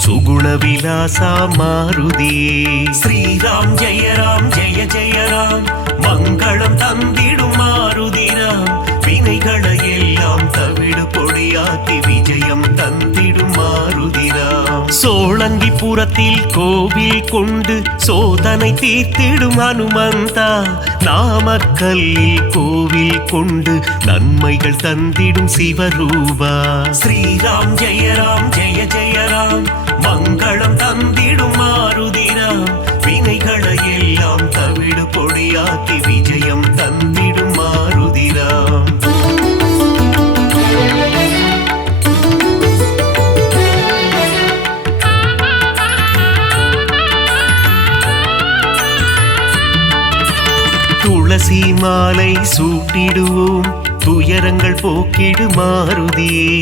சுகுண விலாசா மாருதியே. ஸ்ரீராம் ஜெயராம் ஜெய ஜெயராம் மங்களம் தந்திடும் மாருதிராம். வினைகளை எல்லாம் தவிடு பொடியாக்கி விஜயம் தந்திடும் மாருதிராம். சோழங்கிபுரத்தில் கோவில் கொண்டு சோதனை தீர்த்திடும் ஹனுமந்தா நாமக்கல்லில் கோவில் கொண்டு நன்மைகள் தந்திடும் சிவரூபா. ஸ்ரீராம் ஜெயராம் ஜெய ஜெயராம் மங்களம் தந்திடும் மாருதிராம். வினைகளை எல்லாம் தவிடு பொடியாக்கி விஜயம் தந்திடும் மாருதிராம். துளசி மாலை சூட்டிடுவோம் துயரங்கள் போக்கிடு மாருதியே.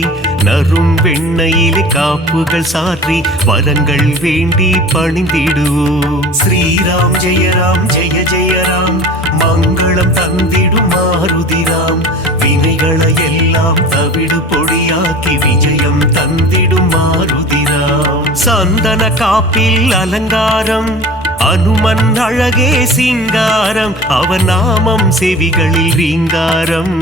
நரும் வெண்ணையிலே காப்புகள் சாற்றி வரங்கள் வேண்டி பணிந்திடுவோம். ஸ்ரீராம் ஜெயராம் ஜெய ஜெயராம் மங்களம் தந்திடும் மாருதிராம். வினைகளை எல்லாம் தவிடு பொடியாக்கி விஜயம் தந்திடும் மாருதிராம். சந்தன காப்பில் அலங்காரம் அனுமன் அழகே சிங்காரம் அவன் நாமம் செவிகளில் ரீங்காரம்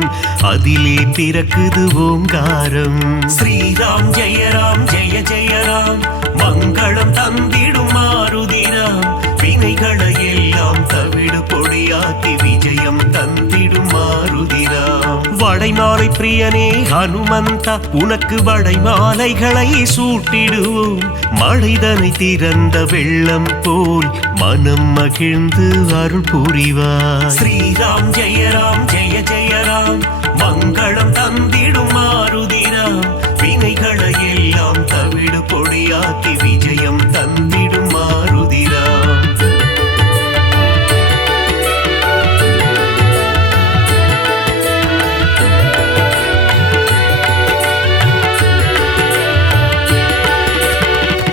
அதிலே பிறக்குது ஓங்காரம். ஸ்ரீராம் ஜெயராம் ஜெய ஜெயராம் மங்களம் தந்திடும் மாருதிராம். வினைகளை எல்லாம் தவிடு பொடியாக்கி விஜயம் தந்திடும் மாருதிராம். வடைமாலை பிரியனே ஹனுமந்தா உனக்கு வடைமாலைகளை சூட்டிடுவோம். மழைதனை திறந்த வெள்ளம் போல் மனம் மகிழ்ந்து அருள் புரிவார். ஸ்ரீராம் ஜெயராம் ஜெய ஜெயராம் மங்களம் தந்திடும் மாருதிராம். பொடியாக்கி விஜயம் தந்திடும் மாருதிராம்.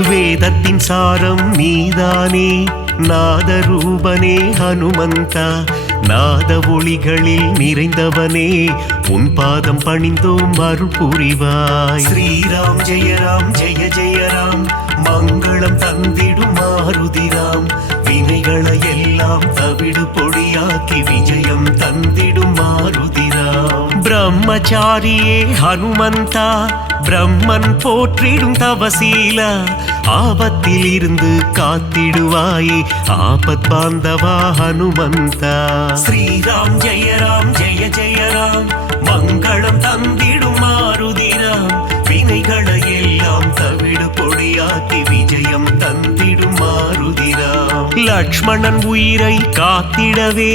வேதத்தின் சாரம் நீதானே நாதரூபனே ஹனுமந்தா, நாத ஒளிகளில் நிறைந்தவனே உன் பாதம் பணிந்தோம் அருள் புரிவாய். ஸ்ரீராம் ஜெய ராம் ஜெய ஜெய ராம், மங்களம் தந்திடும் மாருதிராம். வினைகளை எல்லாம் தவிடு பொடியாக்கி விஜயம் தந்திடும் மாருதிராம். பிரம்மச்சாரியே ஹனுமந்தா, பிரம்மன் போற்றிடும் தவசீலா, ஆபத்தில் இருந்து காத்திடுவாயே ஆபத் பாந்தவா ஹனுமந்தா. ஸ்ரீராம் ஜெய ராம் ஜெய ஜெய ராம், மங்களம் தந்திடும் மாருதிராம். வினைகளை எல்லாம் தவிடு பொடியாக்கி விஜயம் தந்திடும் மாருதிராம். லக்ஷ்மணன் உயிரை காத்திடவே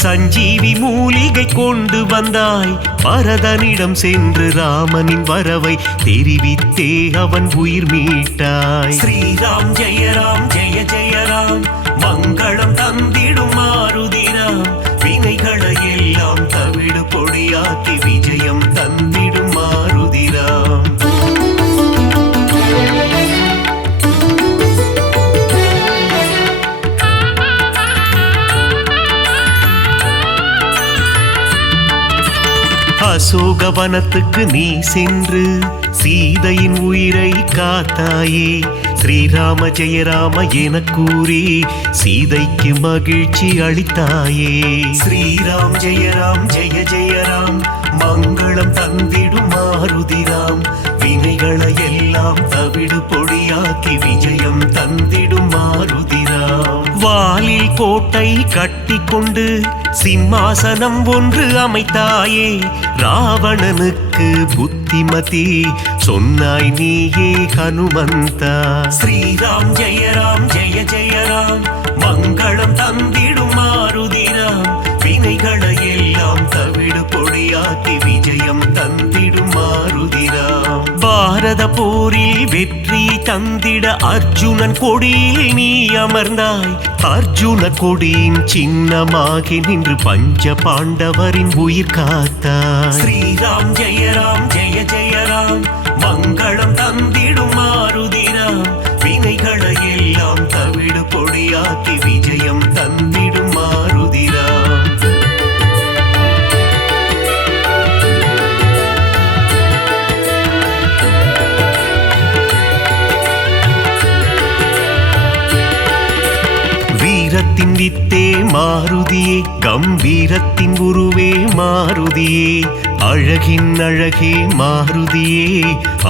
சஞ்சீவி மூலிகை கொண்டு வந்தாய். பரதனிடம் சென்று ராமனின் வரவை தெரிவித்தே அவன் உயிர் மீட்டாய். ஸ்ரீராம் ஜெய ராம் ஜெய ஜெய ராம், மங்களம் தந்திடும் மாருதிராம். வினைகளை எல்லாம் தவிடு பொடியாக்கி விஜயம் தந்திடும் மாருதிராம். அசோகவனத்துக்கு நீ சென்று சீதையின் உயிரை காத்தாயே. ஸ்ரீராம ஜெய ராம என கூறி சீதைக்கு மகிழ்ச்சி அளித்தாயே. ஸ்ரீராம் ஜெய ராம் ஜெய ஜெய ராம், மங்களம் தந்திடும் மாருதிராம். வினைகளை எல்லாம் தவிடு பொடியாக்கி விஜயம் தந்திடும் மாருதிராம். வாலில் கோட்டை கட்டி கொண்டு சிம்மாசனம் ஒன்று அமைத்தாயே. ராவணனுக்கு புத்திமதி சொன்னாய் நீயே ஹனுமந்தா. ஸ்ரீராம் ஜெய ராம் ஜெய ஜெய ராம், மங்களம் தந்திடும் மாருதிராம். வினைகளை எல்லாம் தவிடு பொடியாக்கி விஜயம் தந்திடும் மாருதிராம். பாரத போரில் வெற்றி தந்திட அர்ஜுனன் கொடியில் நீ அமர்ந்தாய். அர்ஜுன கொடியின் சின்னமாகி நின்று பஞ்ச பாண்டவரின் உயிர் காத்தாய். ஸ்ரீராம் ஜெய ராம் ஜெய ஜெய ராம், மங்களம் தந்திடும் மாருதிராம். வினைகளை எல்லாம் தவிடு பொடியாக்கி விஜயம் தந்திடும் மாருதிராம். வீரத்தின் வித்தே மாருதியே, கம்பீரத்தின் உருவே மாருதியே. அழகின் அழகே மாருதியே,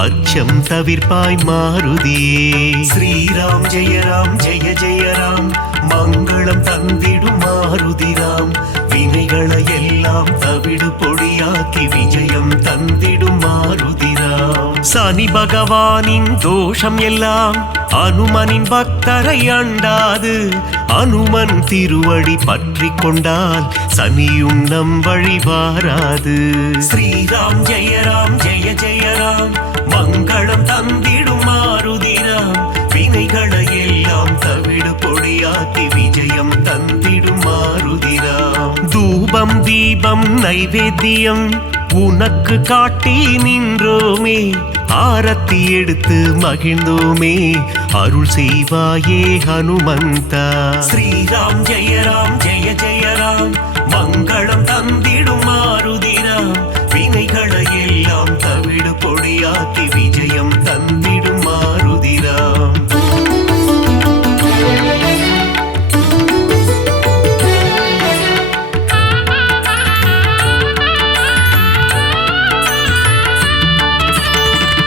அச்சம் தவிர்ப்பாய் மாருதியே. ஸ்ரீராம் ஜெய ராம் ஜெய ஜெய ராம், மங்களம் தந்திடும் மாருதிராம். வினைகளை எல்லாம் தவிடு பொடியாக்கி விஜயம் தந்திடும் மாருதிராம். சனி பகவானின் தோஷம் எல்லாம் அனுமனின் பக்தரை அண்டாது. அனுமன் திருவடி பற்றி கொண்டால் சனியும் நம் வழி வாராது. ஸ்ரீராம் ஜெய ராம் ஜெய ஜெய ராம், மங்களம் தந்திடும் மாருதிராம். வினைகளை எல்லாம் தவிடு பொடியாக்கி விஜயம் தந்திடும் மாருதிராம். தூபம் தீபம் நைவேத்தியம் உனக்கு காட்டி நின்றோமே. ஆரத்தி எடுத்து மகிழ்ந்தோமே, அருள் செய்வாயே ஹனுமந்தா. ஸ்ரீராம் ஜெய ராம் ஜெய ஜெய ராம், மங்களம் தந்திடும் மாருதிராம். வினைகளை எல்லாம் தவிடு பொடியாக்கி விஜயம் தந்திடும் மாருதிராம்.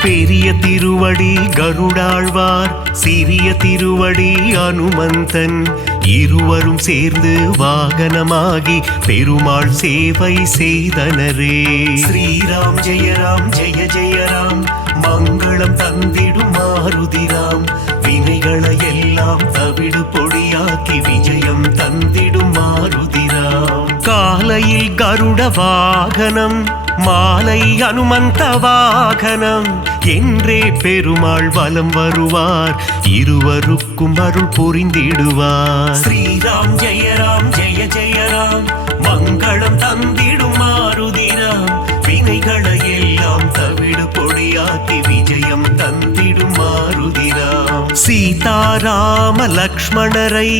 பெரிய திருவடி கருடாழ்வார், சிறிய திருவடி அனுமந்தன். இருவரும் சேர்ந்து வாகனமாகி பெருமாள் சேவை செய்தனரே. ஸ்ரீராம் ஜெய ராம் ஜெய ஜெய ராம், மங்களம் தந்திடும் மாருதிராம். வினைகளை எல்லாம் தவிடு பொடியாக்கி விஜயம் தந்திடும் மாருதிராம். காலையில் கருட வாகனம், மாலை அனுமந்த வாகனம் என்றே பெருமாள் வலம் வருவார், இருவருக்கும் அருள் புரிந்திடுவார். ஸ்ரீராம் ஜெயராம் ஜெய ஜெயராம், மங்களம் தந்திடும் மாருதிராம், வினைகளை எல்லாம் தவிடு பொடியாக்கி விஜயம் தந்திடும் மாருதிராம். சீதாராம லக்ஷ்மணரை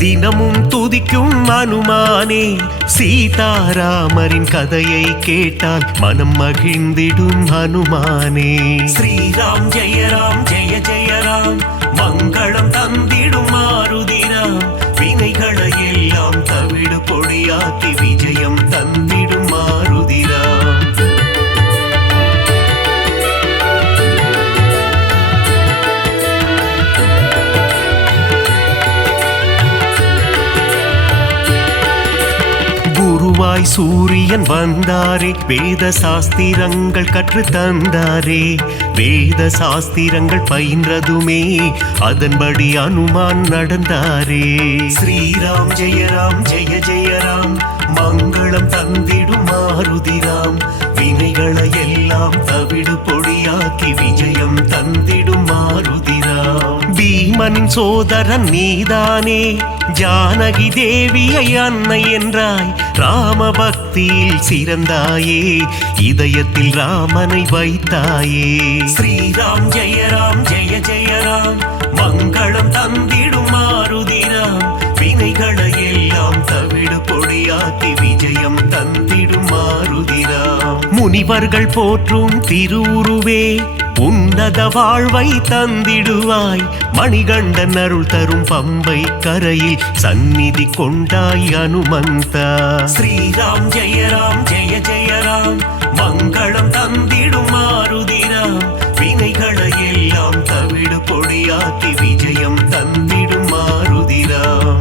தினமும் துதிக்கும் அனுமானே, சீதாராமரின் கதையை கேட்டால் மனம் மகிழ்ந்திடும் ஹனுமானே. ஸ்ரீராம் ஜெயராம் ஜெய ஜெயராம், மங்களம் தந்திடும் மாருதிராம், வினைகளை எல்லாம் தவிடு பொடியாக்கி விஜயம் தந்திடும் மாருதிராம். குருவாய் சூரியன் வந்தாரே, வேத சாஸ்திரங்கள் கற்று தந்தாரே, வேத சாஸ்திரங்கள் பயின்றதுமே அதன்படி அனுமான் நடந்தாரே. ஸ்ரீராம் ஜெயராம் ஜெய ஜெயராம், மங்களம் தந்திடும் மாருதிராம், வினைகளை எல்லாம் தவிடு பொடியாக்கி விஜயம் தந்திடும் மாருதிராம். பீமனின் சோதரன் நீதானே, ஜானகி தேவியை அன்னை என்றாய், ராம பக்தியில் சிறந்தாயே, இதயத்தில் ராமனை வைத்தாயே. ஸ்ரீராம் ஜெயராம் ஜெய ஜெயராம், மங்களம் தந்திடும் மாருதிராம், வினைகளை எல்லாம் தவிடு பொடியாக்கி விஜயம் தந்திடும் மாருதிராம். முனிவர்கள் போற்றும் திருவுருவே, உன்னத வாழ்வை தந்திடுவாய், மணிகண்டன் அருள் தரும் பம்பை கரையில் சந்நிதி கொண்டாய் அனுமந்தா. ஸ்ரீராம் ஜெயராம் ஜெய ஜெயராம், மங்களம் தந்திடும் மாருதிராம், வினைகளை எல்லாம் தவிடு பொடியாக்கி விஜயம் தந்திடும் மாருதிராம்.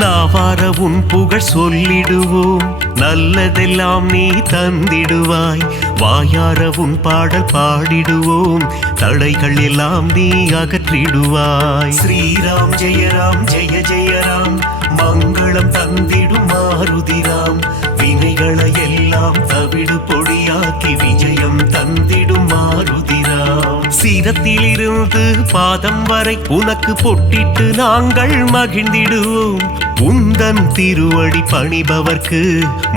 நாவார உன் புகழ் சொல்லிடுவோம், நல்லதெல்லாம் நீ தந்திடுவாய், வாயார உன் பாடல் பாடிடுவோம், தடைகள் எல்லாம் நீ அகற்றிடுவாய். ஸ்ரீராம் ஜெயராம் ஜெய ஜெயராம், மங்களம் தந்திடும் மாருதிராம், வினைகளை எல்லாம் தவிடு பொடியாக்கி விஜயம் தந்திடும் மாருதிராம். சிரத்திலிருந்து பாதம் வரை உனக்கு பொட்டிட்டு நாங்கள் மகிழ்ந்திடுவோம், உந்தன் திருவடி பணிபவர்க்கு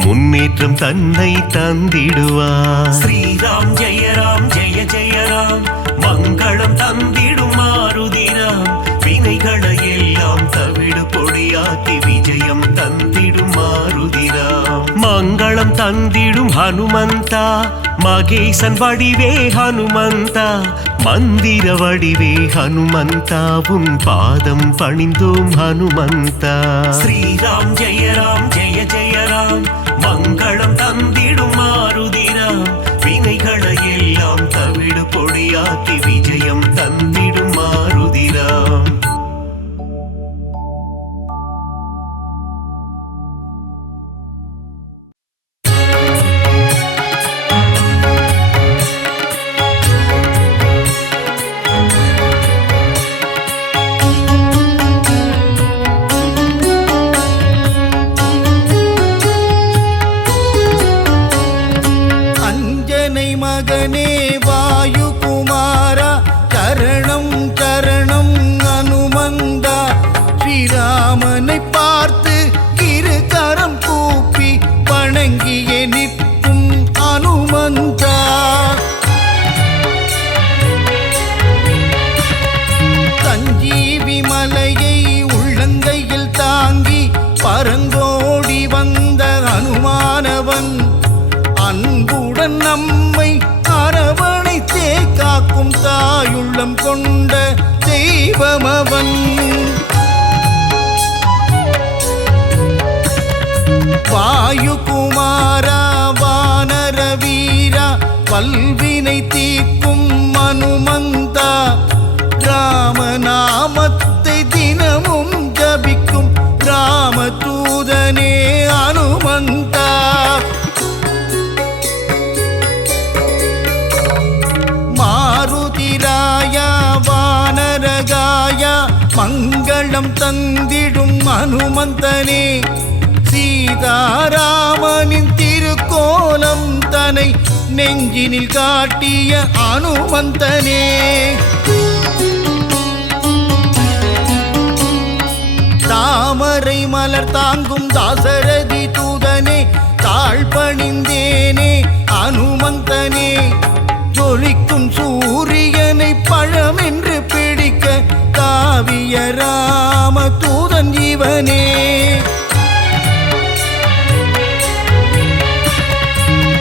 முன்னேற்றம் தன்னை தந்திடுவார். ஸ்ரீராம் ஜெயராம் ஜெய ஜெயராம், மங்களம் தந்திடும் மாருதிராம், வினைகளை எல்லாம் தவிடு பொடியாக்கி விஜயம் தந்திடும் மாருதிராம். மங்களம் தந்திடும் ஹனுமந்தா, மகேசன் வடிவே ஹனுமந்தா, மந்திர வடிவே ஹனுமந்தா, உன் பாதம் பணிந்தோம் ஹனுமந்தா. ஸ்ரீராம் ஜெயராம் ஜெய ஜெயராம், மங்களம் தந்திடும் மாருதிராம், வினைகளை எல்லாம் தவிடு பொடியாக்கி விஜயம் தந்திடும் மாருதிராம். மகனே வாயுகுமாரா, சரணம் சரணம் அனுமந்தா, ஸ்ரீராமனை பார்த்து இரு கரம் கூப்பி வணங்கியே நிற்கும் அனுமந்தா. சஞ்சீவி மலையை உள்ளங்கையில் தாங்கி பரங்கோடி வந்த அனுமானவன், அன்புடன் நம்மை அரவணைத்தே காக்கும் தாயுள்ளம் கொண்ட தெய்வமவன். வாயுகுமாரா வானர வீரா, வல்வினை தீர்க்கும் அனுமந்தா, ராமநாமத்தை தினமும் ஜபிக்கும் ராமதூதனே அனுமந்தா. மாருதி மங்களம் தந்திடும் அனுமந்தனே சீதாராமனின் திருக்கோலம் தன்னை நெஞ்சினில் காட்டிய அனுமந்தனே தாமரை மலர் தாங்கும் தாசரதி தூதனே தாழ்பணிந்தேனே அனுமந்தனே ஜொலிக்கும் சூரியனை பழமென்று பிடிக்க தாவிய ராம தூதன் ஜீவனே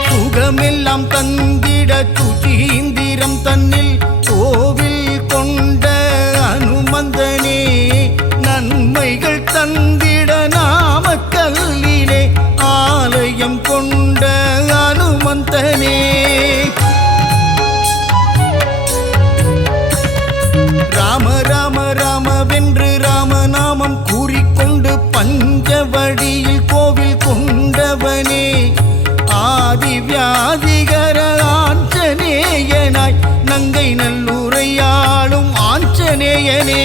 சுகமெல்லாம் தந்திட சுச்சீந்திரம் தன்னில் கோவில் கொண்ட அனுமந்தனே நன்மைகள் தந்திட நாமக்கல்லிலே ஆலயம் கொண்ட அனுமந்தனே ராம ராம ராமவென்று ராமநாமம் கூறிக்கொண்டு பஞ்சவடியில் கோவில் கொண்டவனே ஆதி வியாதிகர ஆஞ்சநேயனாய் நங்கை நல்லூரையாளும் ஆஞ்சநேயனே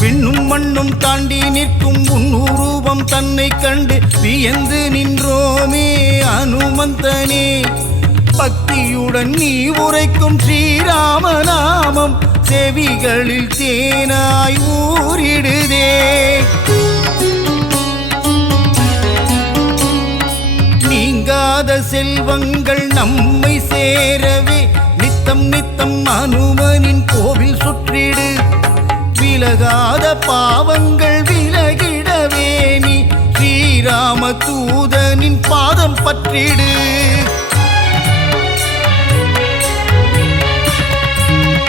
விண்ணும் மண்ணும் தாண்டி நிற்கும் உன்னுருவம் தன்னை கண்டு வியந்து நின்றோமே அனுமந்தனே பக்தியுடன் நீ உரைக்கும் ஸ்ரீராமநாமம் செவிகளில் தேனாய் ஊறிடுதே நீங்காத செல்வங்கள் நம்மை சேரவே நித்தம் நித்தம் அனுமனின் கோவில் சுற்றிடு விலகாத பாவங்கள் விலகிடவே நீ ஸ்ரீராம தூதனின் பாதம் பற்றிடு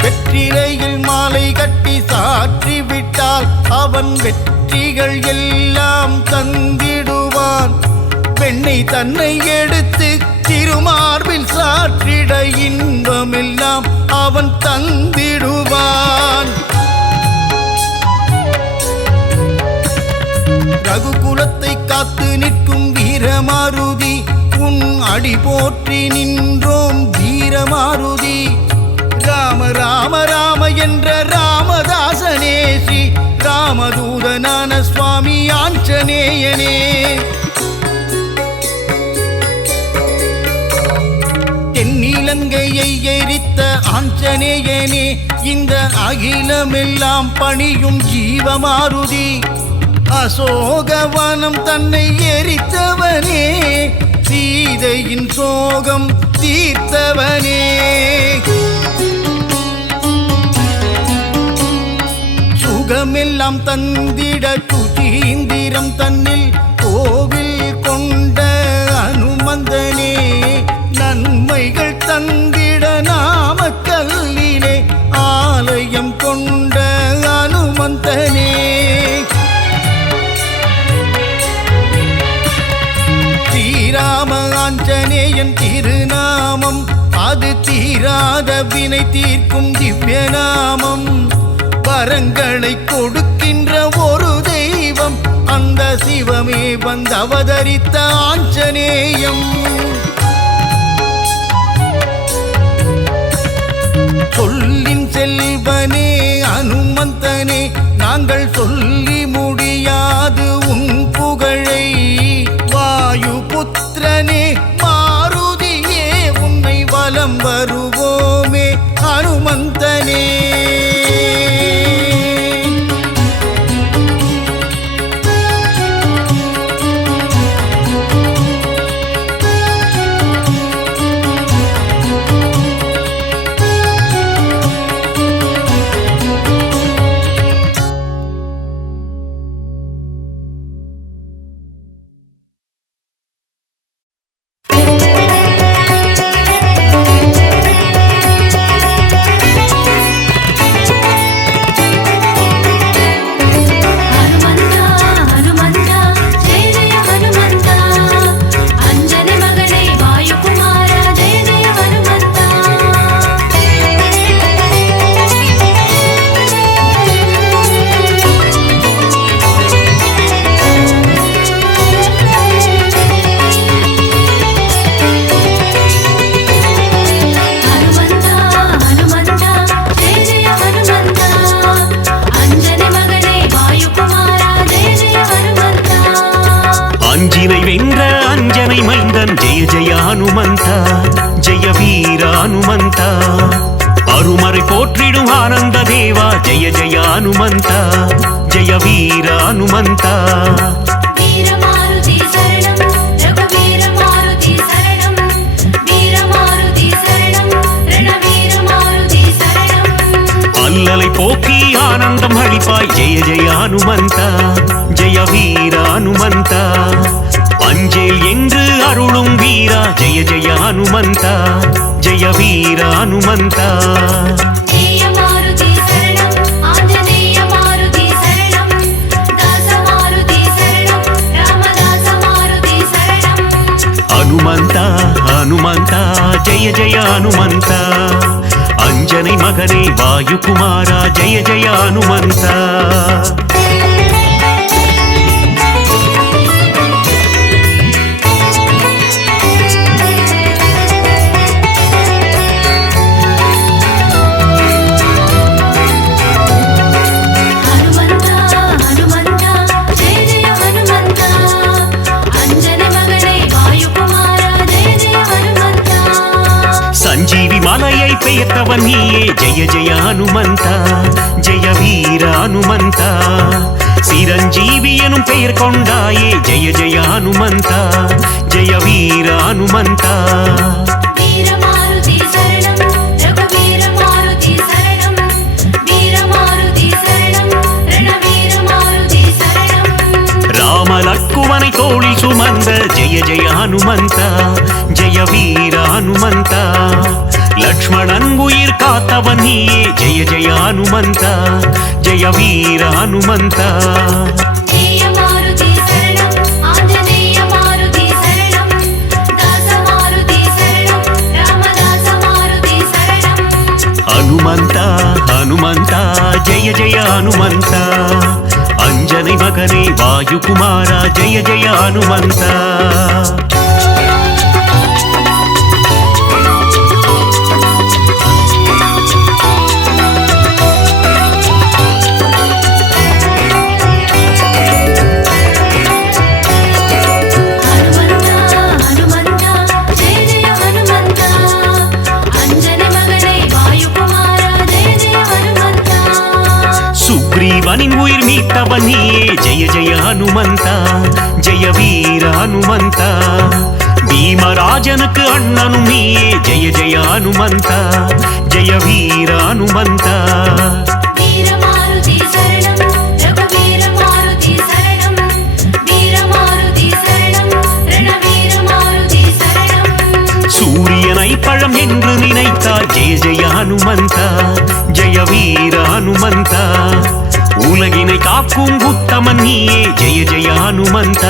வெற்றிலையில் மாலை கட்டி சாற்றி விட்டால் அவன் வெற்றிகள் எல்லாம் தந்திடுவான் பெண்ணை தன்னை எடுத்து திருமார்பில் சாற்றிட இன்பமெல்லாம் அவன் தந்திடுவான் ரகுகுலத்தை காத்து நிற்கும் வீரமாருதி உன் அடி போற்றி நின்றோம் வீரமாருதி ராம ராம ராம என்ற ராமதாசனே ஸ்ரீ ராமதூதனான சுவாமி ஆஞ்சநேயனே தென்னிலங்கையை எரித்த ஆஞ்சநேயனே இந்த அகிலமெல்லாம் பணியும் ஜீவமாருதி அசோகவனம் தன்னை எரித்தவனே சீதையின் சோகம் தீர்த்தவனே சுகமெல்லாம் தந்திட சுச்சீந்திரம் தன்னில் கோவில் கொண்ட அனுமந்தனே நன்மைகள் தந்திட நாமக்கல்லிலே ஆலயம் கொண்ட அனுமந்தனே ஸ்ரீராம ஆஞ்சநேயன் திருநாமம் அது தீராத வினை தீர்க்கும் திவ்ய நாமம் வரங்களை கொடுக்கின்ற ஒரு தெய்வம் அந்த சிவமே வந்து அவதரித்த ஆஞ்சநேயம் சொல்லின் செல்வனே அனுமந்தனே நாங்கள் சொல்லி முடியாது உன் புகழை வாயு புத்திரனே மாருதியே உன்னை வலம் வருவோமே அனுமந்தனே ஹனுமந்த ஜெய வீர ஹனுமந்த அருமறை போற்றிடும் ஆனந்த தேவா ஜெய ஜெய ஹனுமந்த ஜெய வீர ஹனுமந்த வீரமாருதி சரணம் ரகுவீர மாருதி சரணம் வீரமாருதி சரணம் ரணவீர மாருதி சரணம் அல்லலை போக்கி ஆனந்தம் அளிப்பாய் ஜெய ஜெய ஹனுமந்த ஜெய வீர ஹனுமந்த அஞ்சேல் என்று அருளும் வீரா ஜெய ஜெய ஹனுமந்த ஜெய வீர ஹனுமந்த ஜெய மாருதி சரணம் ஆஞ்சநேய மாருதி சரணம் தாச மாருதி சரணம் ராமதாச மாருதி சரணம் ஹனுமந்த ஹனுமந்த ஜெய ஜெய ஹனுமந்த அஞ்சனை மகனே வாயுகுமாரா ஜெய ஜெய ஹனுமந்த சஞ்சீவி மலையை பெயர்த்தவன் நீயே ஜெய ஜெய ஹனுமந்த ஜெய வீர ஹனுமந்த சிரஞ்சீவி எனும் பெயர் கொண்டாயே ஜெய ஜெய ஹனுமந்த ஜெய வீர ஹனுமந்த வீரமாருதி சரணம் ரகுவீர மாருதி சரணம் வீரமாருதி சரணம் ரணவீர மாருதி சரணம் ராமலக்குவனை தோளில் சுமந்த ஜெய ஜெய ஹனுமந்த ஜெய வீர ஹனுமந்த லக்ஷ்மணன் உயிர் காத்தவன் நீயே ஜெய ஜெய ஹனுமந்த ஜெய வீர ஹனுமந்த ஜெய மாருதி சரணம் ஆஞ்சநேய மாருதி சரணம் தாச மாருதி சரணம் ராமதாச மாருதி சரணம் ஹனுமந்த ஹனுமந்த ஜெய ஜெய ஹனுமந்த அஞ்சனை மகனே வாயுகுமாரா ஜெய ஜெய ஹனுமந்த சுக்ரீவனின் உயிர் மீட்டவன் நீயே ஜெய ஜெய ஹனுமந்த ஜெய வீர ஹனுமந்த பீமராஜனுக்கு அண்ணனும் நீயே ஜெய ஜெய ஹனுமந்த ஜெய வீர ஹனுமந்த வீரமாருதி சரணம் ரகுவீர மாருதி சரணம் வீரமாருதி சரணம் ரணவீர மாருதி சரணம் சூரியனை பழம் என்று நினைத்தாய் ஜெய ஜெய ஹனுமந்த ஜெய வீர ஹனுமந்த உலகினை காக்கும் உத்தமன் நீயே ஜெய ஜெய ஹனுமந்த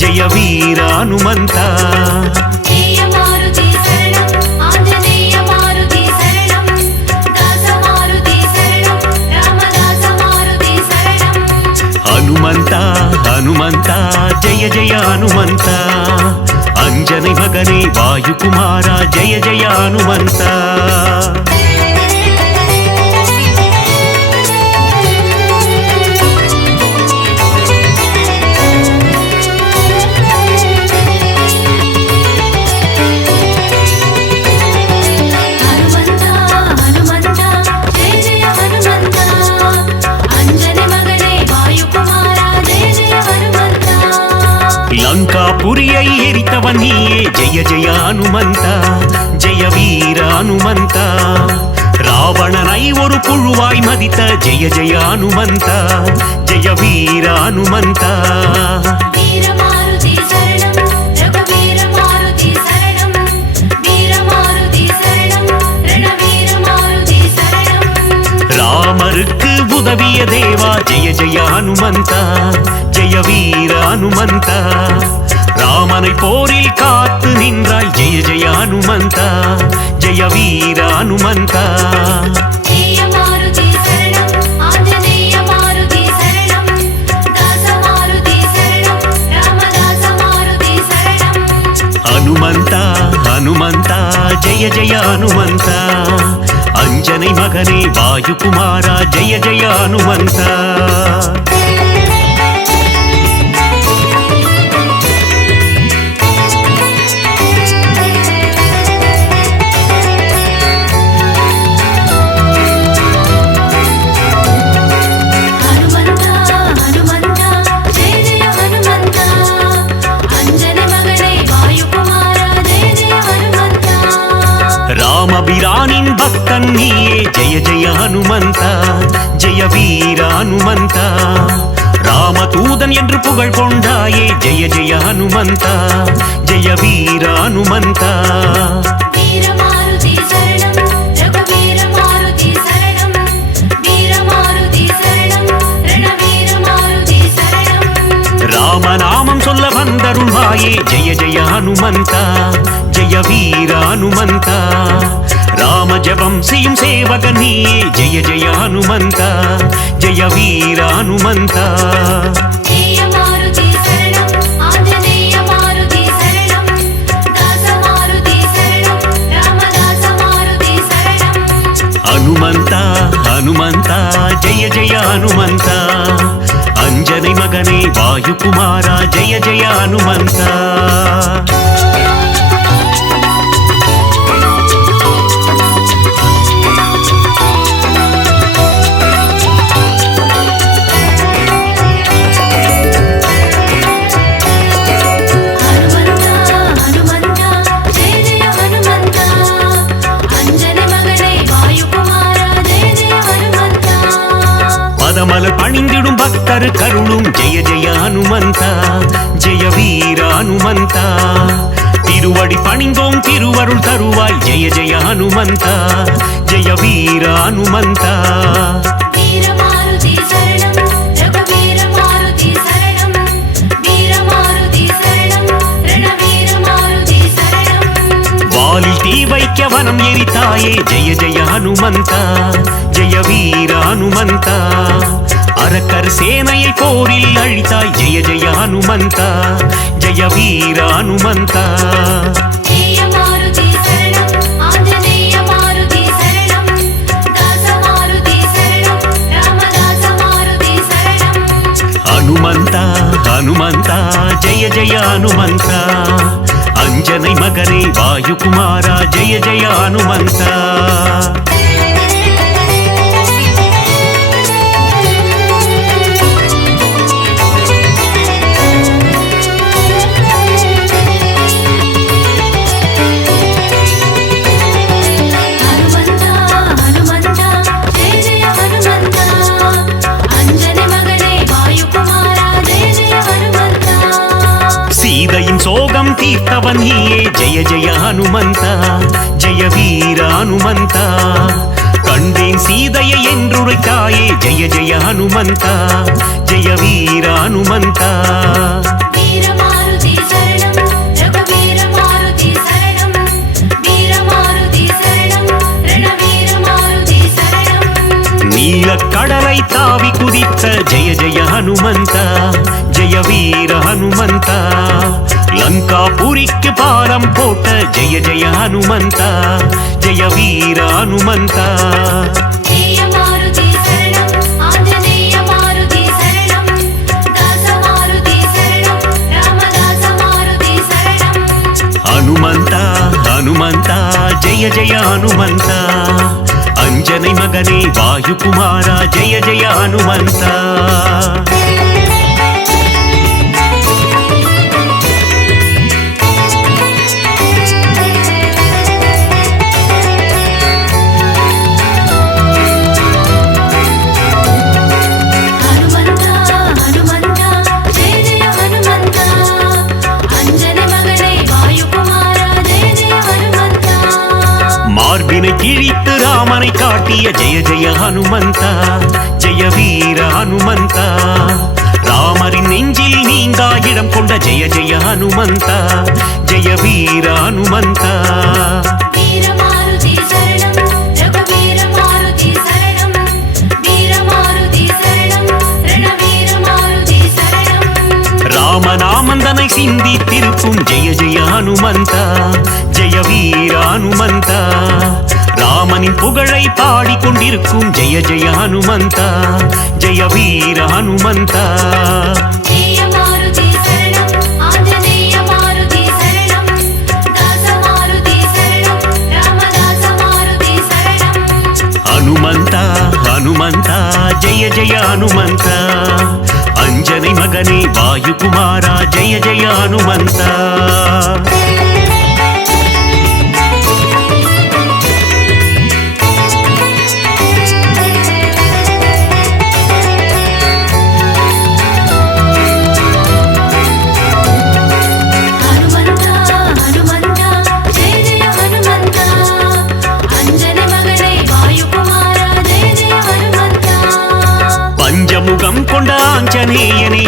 ஜெய வீர ஹனுமந்த ஜெய மாருதி சரணம் ஆஞ்சநேய மாருதி சரணம் தாச மாருதி சரணம் ராமதாச மாருதி சரணம் ஹனுமந்த ஹனுமந்த ஜெய ஜெய ஹனுமந்த அஞ்சனை மகனே வாயுகுமாரா ஜெய ஜெய ஹனுமந்த லங்காபுரியை எரித்தவன் நீயே ஜெய ஜெய ஹனுமந்த ஜெய வீர ஹனுமந்த ராவணனை ஒரு புழுவாய் மதித்த ஜெய ஜெய ஹனுமந்த ஜெய வீர ஹனுமந்த வீரமாருதி சரணம் ரகுவீர மாருதி சரணம் வீரமாருதி சரணம் ரணவீர மாருதி சரணம் ராமருக்கு உதவிய தேவா ஜெய ஜெய ஹனுமந்த ஜெய வீர ஹனுமந்த ராமனை போரில் காத்து நின்றாய் ஜெய ஜெய ஹனுமந்த ஜெய வீர ஹனுமந்த ஜெய மாருதி சரணம் ஆஞ்சநேய மாருதி சரணம் தாச மாருதி சரணம் ராமதாச மாருதி சரணம் ஹனுமந்த ஹனுமந்த ஜெய ஜெய ஹனுமந்த அஞ்சனை மகனே வாயுகுமாரா ஜெய ஜெய ஹனுமந்த ரகுபிரானின் பக்தன் நீயே ஜெய ஜெய ஹனுமந்தா ஜெய வீர ஹனுமந்தா ராமதூதன் என்று புகழ் கொண்டாயே ஜெய ஜெய ஹனுமந்தா ஜெய வீர ஹனுமந்தா வீரமாருதி சரணம் ரகுவீர மாருதி சரணம் வீரமாருதி சரணம் ரணவீர மாருதி சரணம் ராமநாமம் சொல்ல வந்தருள்வாயே ஜெய ஜெய ஹனுமந்தா ஜெய வீர ஹனுமந்தா ராம ஜபம் செய்யும் சேவகன் நீயே ஜெய ஜெய ஹனுமந்தா ஜெய வீர ஹனுமந்தா ஜெய மாருதி சரணம் ஆஞ்சநேய மாருதி சரணம் தாச மாருதி சரணம் ராமதாச மாருதி சரணம் ஹனுமந்தா ஹனுமந்தா ஜெய ஜெய ஹனுமந்தா அஞ்சனை மகனே வாயுகுமாரா ஜெய ஜெய ஹனுமந்தா ஹனுமந்தா ஹனுமந்தா ஜெய ஜெய ஹனுமந்தா அஞ்சனை மகனே வாயுகுமாரா ஜெய ஜெய ஹனுமந்தா பதமலர் பணிந்திடும் பக்தர் கருளும் ஜெய ஜெய ஹனுமந்தா ஜெய வீர ஹனுமந்தா திருவடி பணிந்தோம் திருவருள் தருவாய் ஜெய ஜெய ஹனுமந்தா ஜெய வீர ஹனுமந்தா வீரமாருதி சரணம் ரகுவீர மாருதி சரணம் வீரமாருதி சரணம் ரணவீர மாருதி சரணம் வாலில் தீ வைக்க வனம் எரித்தாயே ஜெய ஜெய ஹனுமந்தா ஜெய வீர ஹனுமந்தா அரக்கர் சேனையை போரில் அழித்தாய் ஜெய ஜெய ஹனுமந்தா ஜெய வீர ஹனுமந்தா ஜெய மாருதி சரணம் ஆஞ்சநேய மாருதி சரணம் தாச மாருதி சரணம் ராமதாச மாருதி சரணம் ஹனுமந்தா ஹனுமந்தா ஜெய ஜெய ஹனுமந்தா அஞ்சனை மகனே வாயுகுமாரா ஜெய ஜெய ஹனுமந்தா ஹனுமந்தா ஹனுமந்தா ஜெய ஜெய ஹனுமந்தா அஞ்சனை மகனே வாயுகுமாரா ஜெய ஜெய ஹனுமந்தா சீதையின் சோகம் தீர்த்தவன் நீயே ஜெய ஜெய ஹனுமந்தா ஜெய வீர ஹனுமந்தா கண்டேன் சீதையை என்றுரைத்தாயே ஜெய ஜெய ஹனுமந்தா ஜெய வீர ஹனுமந்தா வீரமாருதி சரணம் ரகுவீர மாருதி சரணம் வீரமாருதி சரணம் ரணவீர மாருதி சரணம் நீலக் கடலை தாவி குதித்த ஜெய ஜெய ஹனுமந்தா ஜெய வீர ஹனுமந்தா லங்காபுரிக்கு பாலம் போட்ட ஜெய ஜெய ஹனுமந்தா ஜெய வீர ஹனுமந்தா ஜெய மாருதி சரணம் ஆஞ்சநேய மாருதி சரணம் தாச மாருதி சரணம் ராமதாச மாருதி சரணம் ஹனுமந்தா ஹனுமந்தா ஜெய ஜெய ஹனுமந்தா அஞ்சனை மகனே வாயுகுமாரா ஜெய ஜெய ஹனுமந்தா ஹனுமந்தா ஹனுமந்தா ஜெய ஜெய ஹனுமந்தா அஞ்சனை மகனே வாயுகுமாரா ஜெய ஜெய ஹனுமந்தா மார்பினை கிழித்து ராமனை காட்டிய ஜெய ஜெய ஹனுமந்தா ஜெய வீர ஹனுமந்தா ராமரின் நெஞ்சில் நீங்கா இடம் கொண்ட ஜெய ஜெய ஹனுமந்தா ஜெய வீர ஹனுமந்தா வீரமாருதி சரணம் ரகுவீர மாருதி சரணம் வீரமாருதி சரணம் ரணவீர மாருதி சரணம் ராமநாமந்தனை சிந்தித்திருக்கும் ஜெய ஜெய ஹனுமந்தா ஜெய வீர ஹனுமந்தா ராமனின் புகழை பாடிக்கொண்டிருக்கும் ஜெய ஜெய ஹனுமந்தா ஜெய வீர ஹனுமந்தா ஜெய மாருதி சரணம் ஆஞ்சநேய மாருதி சரணம் தாச மாருதி சரணம் ராமதாச மாருதி சரணம் ஹனுமந்தா ஹனுமந்தா ஜெய ஜெய ஹனுமந்தா அஞ்சனை மகனே வாயுகுமாரா ஜெய ஜெய ஹனுமந்தா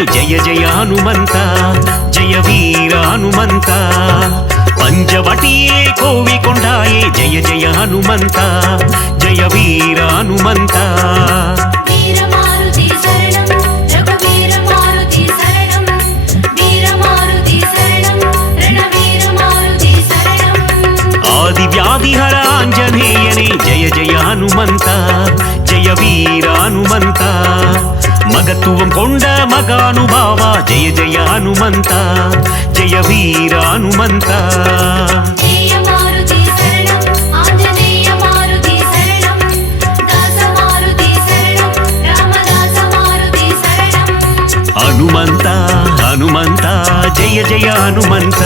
ಜಯ ಜಯ ಹನುಮಂತ ಜಯ ವೀರ ಹನುಮಂತ ಪಂಚವಟಿಯೇ ಕೋವಿಕೊಂಡಾಯೇ ಜಯ ಜಯ ಹನುಮಂತ ಜಯ ವೀರ ಹನುಮಂತ வீரமாருதி சரணம் ரகுவீர மாருதி சரணம் வீரமாருதி சரணம் ரணவீர மாருதி சரணம் ಆದಿವ್ಯಾಧಿಹರ ಆಂಜನೇಯನೇ ಜಯ ಜಯ ಹನುಮಂತ ಜಯ ವೀರ ಹನುಮಂತ ಮಗತ್ವಂ ಕೊಂಡ ಮಗಾನುಭಾವ ಜಯ ಜಯ ಹನುಮಂತ ಜಯ ವೀರ ಹನುಮಂತ ஜெய மாருதி சரணம் ஆஞ்சநேய மாருதி சரணம் தாச மாருதி சரணம் ராமதாச மாருதி சரணம் ಹನುಮಂತ ಹನುಮಂತ ಜಯ ಜಯ ಹನುಮಂತ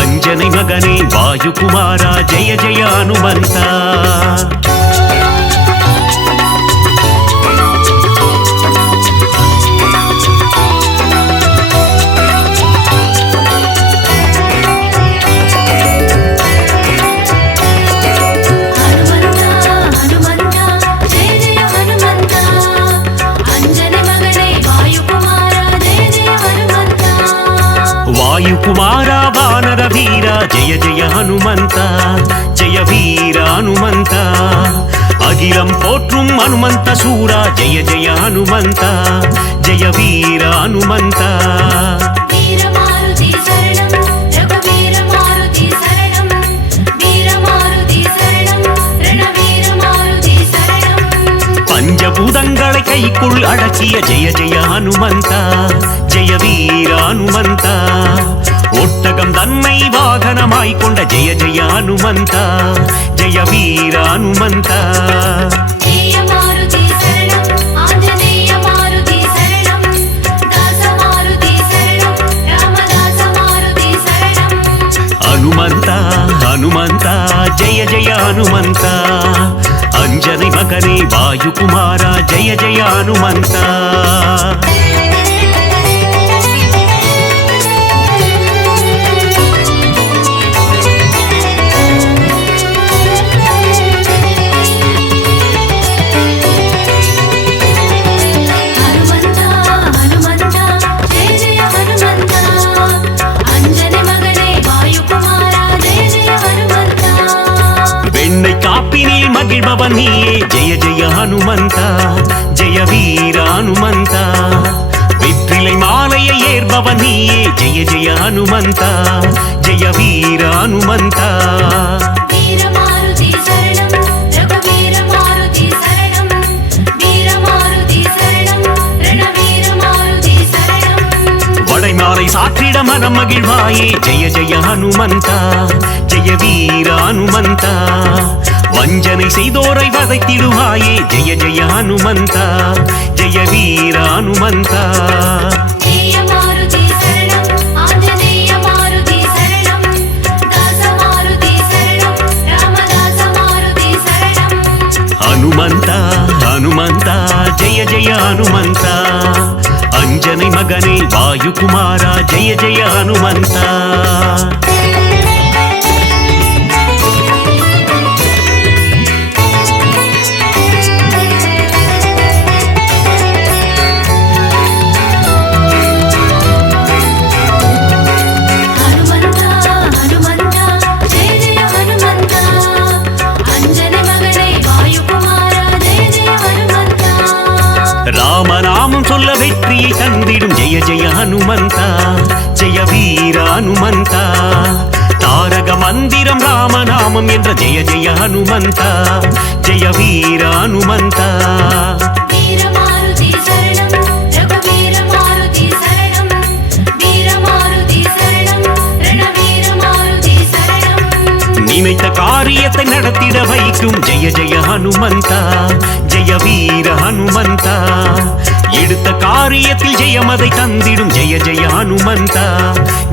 ಅಂಜனை ಮಗನೇ ವಾಯುಕುಮಾರ ಜಯ ಜಯ ಹನುಮಂತ ஹனுமந்தா ஹனுமந்தா ஜெய ஜெய ஹனுமந்தா அஞ்சனை மகனே வாயுகுமாரா ஜெய ஜெய ஹனுமந்தா ವಾಯುಕುಮಾರ ವಾನರ ವೀರ ಜಯ ಜಯ ಹನುಮಂತ ಜಯ ವೀರ ಹನುಮಂತ ಅಗಿಲಂ ಪೋற்றும் ಹನುಮಂತ ಸೂರ ಜಯ ಜಯ ಹನುಮಂತ ಜಯ ವೀರ ಹನುಮಂತ வீரமாருதி சரணம் ரகுவீர மாருதி சரணம் வீரமாருதி சரணம் ரணவீர மாருதி சரணம் பஞ்சபூதங்களை கைக்குள் அடக்கிய ஜெய ஜெய ஹனுமந்த ஜெய வீர ஹனுமந்த ஒட்டகம் தன்னை வாகனமாய் கொண்ட ஜெய ஜெய ஹனுமந்த ஜெய வீர ஹனுமந்த ஜெய மாருதி சரணம் ஆஞ்சநேய மாருதி சரணம் தாச மாருதி சரணம் ராமதாச மாருதி சரணம் ಹನುಮಂತ ಹನುಮಂತ ಜಯ ಜಯ ಹನುಮಂತ ಅಂಜனை ಮಗನೇ ವಾಯುಕುಮಾರ ಜಯ ಜಯ ಹನುಮಂತ ஹனுமந்தா ஹனுமந்தா ஜெய ஜெய ஹனுமந்தா அஞ்சனை மகனே வாயுகுமாரா ஜெய ஜெய ஹனுமந்தா வெண்ணை காப்பினில் மகிழ்பவன் நீயே ஜெய ஜெய ஹனுமந்த ஜெய வீர ஹனுமந்த வெற்றிலை மாலையை ஏற்பவன் நீயே ஜெய ஜெய ஹனுமந்த ஜெய வீர ஹனுமந்த வீரமாருதி சரணம் ரகுவீர மாருதி சரணம் வீரமாருதி சரணம் ரணவீர மாருதி சரணம் வடைமாலை சாற்றிட மனம் மகிழ்வாயே ஜெய ஜெய ஹனுமந்த ஜெய வீர ஹனுமந்த வஞ்சனை செய்தோரை வதைத்திடுவாயே ஜெய ஜெய ஹனுமந்த ஜெய வீர ஹனுமந்த ஜெய மாருதி சரணம் ஆஞ்சநேய மாருதி சரணம் தாச மாருதி சரணம் ராமதாச மாருதி சரணம் ಹನುಮಂತ ಹನುಮಂತ ಜಯ ಜಯ ಹನುಮಂತ ಅಂಜனை ಮಗನೇ ವಾಯುಕುಮಾರ ಜಯ ಜಯ ಹನುಮಂತ ஹனுமந்தா ஹனுமந்தா ஜெய ஜெய ஹனுமந்தா அஞ்சனை மகனே வாயுகுமாரா ஜெய ஜெய ஹனுமந்தா ராமநாமம் சொல்ல வெற்றியை தந்திடும் ஜெய ஜெய ஹனுமந்த ஜெய வீர ஹனுமந்த தாரக மந்திரம் ராமநாமம் என்ற ஜெய ஜெய ஹனுமந்த ஜெய வீர ஹனுமந்த வீரமாருதி சரணம் ரகுவீர மாருதி சரணம் வீரமாருதி சரணம் ரணவீர மாருதி சரணம் நினைத்த காரியத்தை நடத்திட வைக்கும் ஜெய ஜெய ஹனுமந்த ஜெய வீர ஹனுமந்த எடுத்த காரியத்தில் ஜெயமதை தந்திடும் ஜெய ஜெய ஹனுமந்த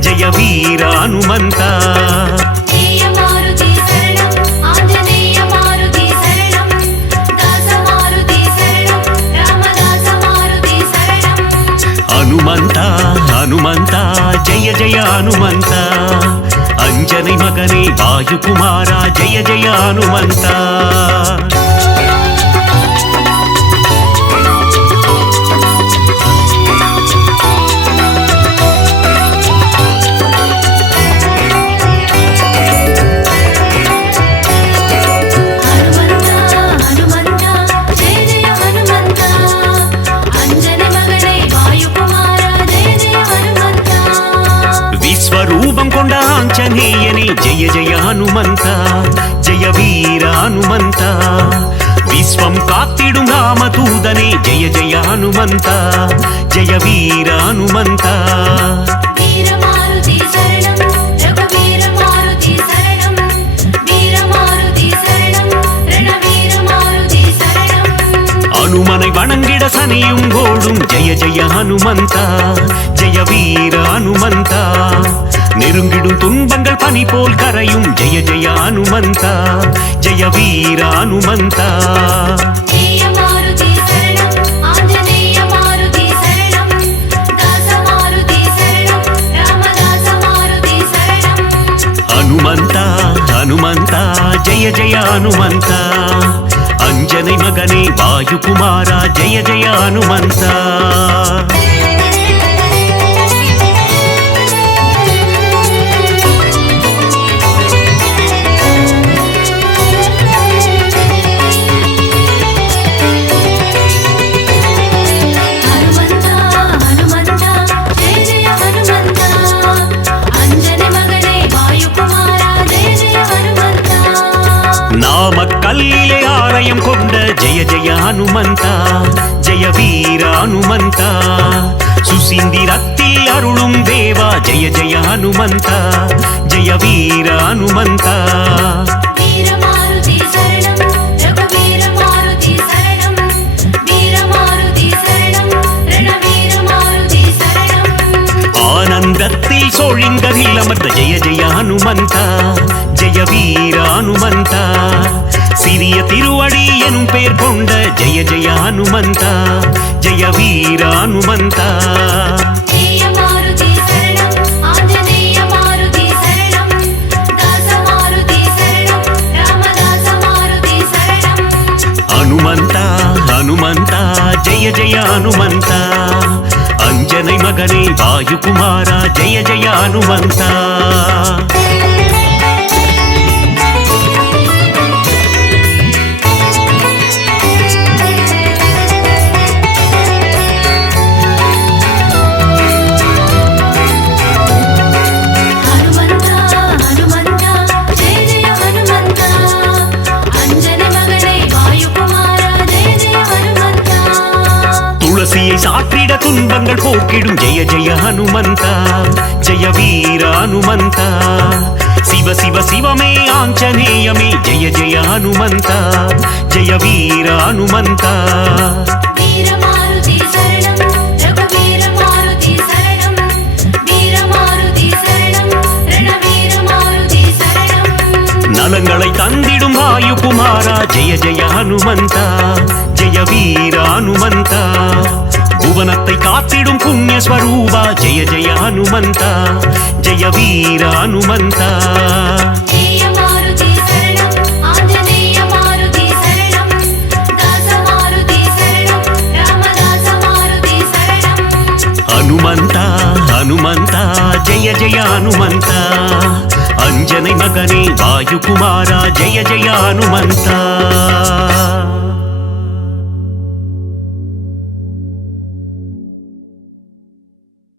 ஜெய வீர ஹனுமந்த ஜெய மாருதி சரணம் ஆஞ்சநேய மாருதி சரணம் தாச மாருதி சரணம் ராமதாச மாருதி சரணம் ಹನುಮಂತ ಹನುಮಂತ ಜಯ ಜಯ ಹನುಮಂತ ಅಂಜனை ಮಗನೇ ವಾಯುಕುಮಾರ ಜಯ ಜಯ ಹನುಮಂತ ஆஞ்சநேயனே ஜெய ஜெய ஹனுமந்த ஜெய வீர ஹனுமந்த விஸ்வம் காத்திடும் ராமதூதனே ஜெய ஜெய ஹனுமந்த ஜெய வீர ஹனுமந்த வீரமாருதி சரணம் ரகுவீர மாருதி சரணம் வீரமாருதி சரணம் ரணவீர மாருதி சரணம் அனுமனை வணங்கிட சனியும் கோடும் ஜெய ஜெய ஹனுமந்த ஜெய வீர ஹனுமந்த நெருங்கிடும் துன்பங்கள் பனி போல் கரையும் ஜெய ஜெய ஹனுமந்த ஜெய வீர ஹனுமந்த ஜெய மாருதி சரணம் ஆஞ்சநேய மாருதி சரணம் தாச மாருதி சரணம் ராமதாச மாருதி சரணம் ஹனுமந்த ஹனுமந்த ஜெய ஜெய ஹனுமந்த அஞ்சனை மகனே வாயுகுமாரா ஜெய ஜெய ஹனுமந்த ஹனுமந்தா ஹனுமந்தா ஜெய ஜெய ஹனுமந்தா அஞ்சனை மகனே வாயுகுமாரா ஜெய ஜெய ஹனுமந்தா நாமக்கல்லிலே ஆலயம் கொண்ட ஜெய ஜெய ஹனுமந்த ஜெய வீர ஹனுமந்த சுசீந்திரத்தில் அருளும் தேவா ஜெய ஜெய ஹனுமந்த ஜெய வீர ஹனுமந்த வீரமாருதி சரணம் ரகுவீர மாருதி சரணம் வீரமாருதி சரணம் ரணவீர மாருதி சரணம் ஆனந்தத்தில் சோழிங்கரில் அமர்ந்த ஜெய ஜெய ஹனுமந்த ஜெய வீர ஹனுமந்த சிறிய திருவடி எனும் பெயர் கொண்ட ஜெய ஜெய ஹனுமந்த ஜெய வீர ஹனுமந்த ஜெய மாருதி சரணம் ஆஞ்சநேய மாருதி சரணம் தாச மாருதி சரணம் ராமதாச மாருதி சரணம் ஹனுமந்த ஹனுமந்த ஜெய ஜெய ஹனுமந்த அஞ்சனை மகனே வாயுகுமாரா ஜெய ஜெய ஹனுமந்த ஹனுமந்தா ஹனுமந்தா ஜெய ஜெய ஹனுமந்தா அஞ்சனை மகனே வாயுகுமாரா ஜெய ஜெய ஹனுமந்தா துளசியை சாற்றிட துன்பங்கள் போக்கிடும் ஜெய ஜெய ஹனுமந்த ஜெய வீர ஹனுமந்த சிவ சிவ சிவமே ஆஞ்சநேயமே ஜெய ஜெய ஹனுமந்த ஜெய வீர ஹனுமந்த வீரமாருதி சரணம் ரகுவீர மாருதி சரணம் வீரமாருதி சரணம் ரணவீர மாருதி சரணம் நலங்களை தந்திடும் வாயுகுமாரா ஜெய ஜெய ஹனுமந்த ஜெய வீர ஹனுமந்த புவனத்தை காத்திடும் புண்ணிய ஸ்வரூபா ஜெய ஜெய ஹனுமந்த ஜெய வீர ஹனுமந்த ஜெய மாருதி சரணம் ஆஞ்சநேய மாருதி சரணம் தாச மாருதி சரணம் ராமதாச மாருதி சரணம் ஹனுமந்த ஹனுமந்த ஜெய ஜெய ஹனுமந்த அஞ்சனை மகனே வாயுகுமாரா ஜெய ஜெய ஹனுமந்த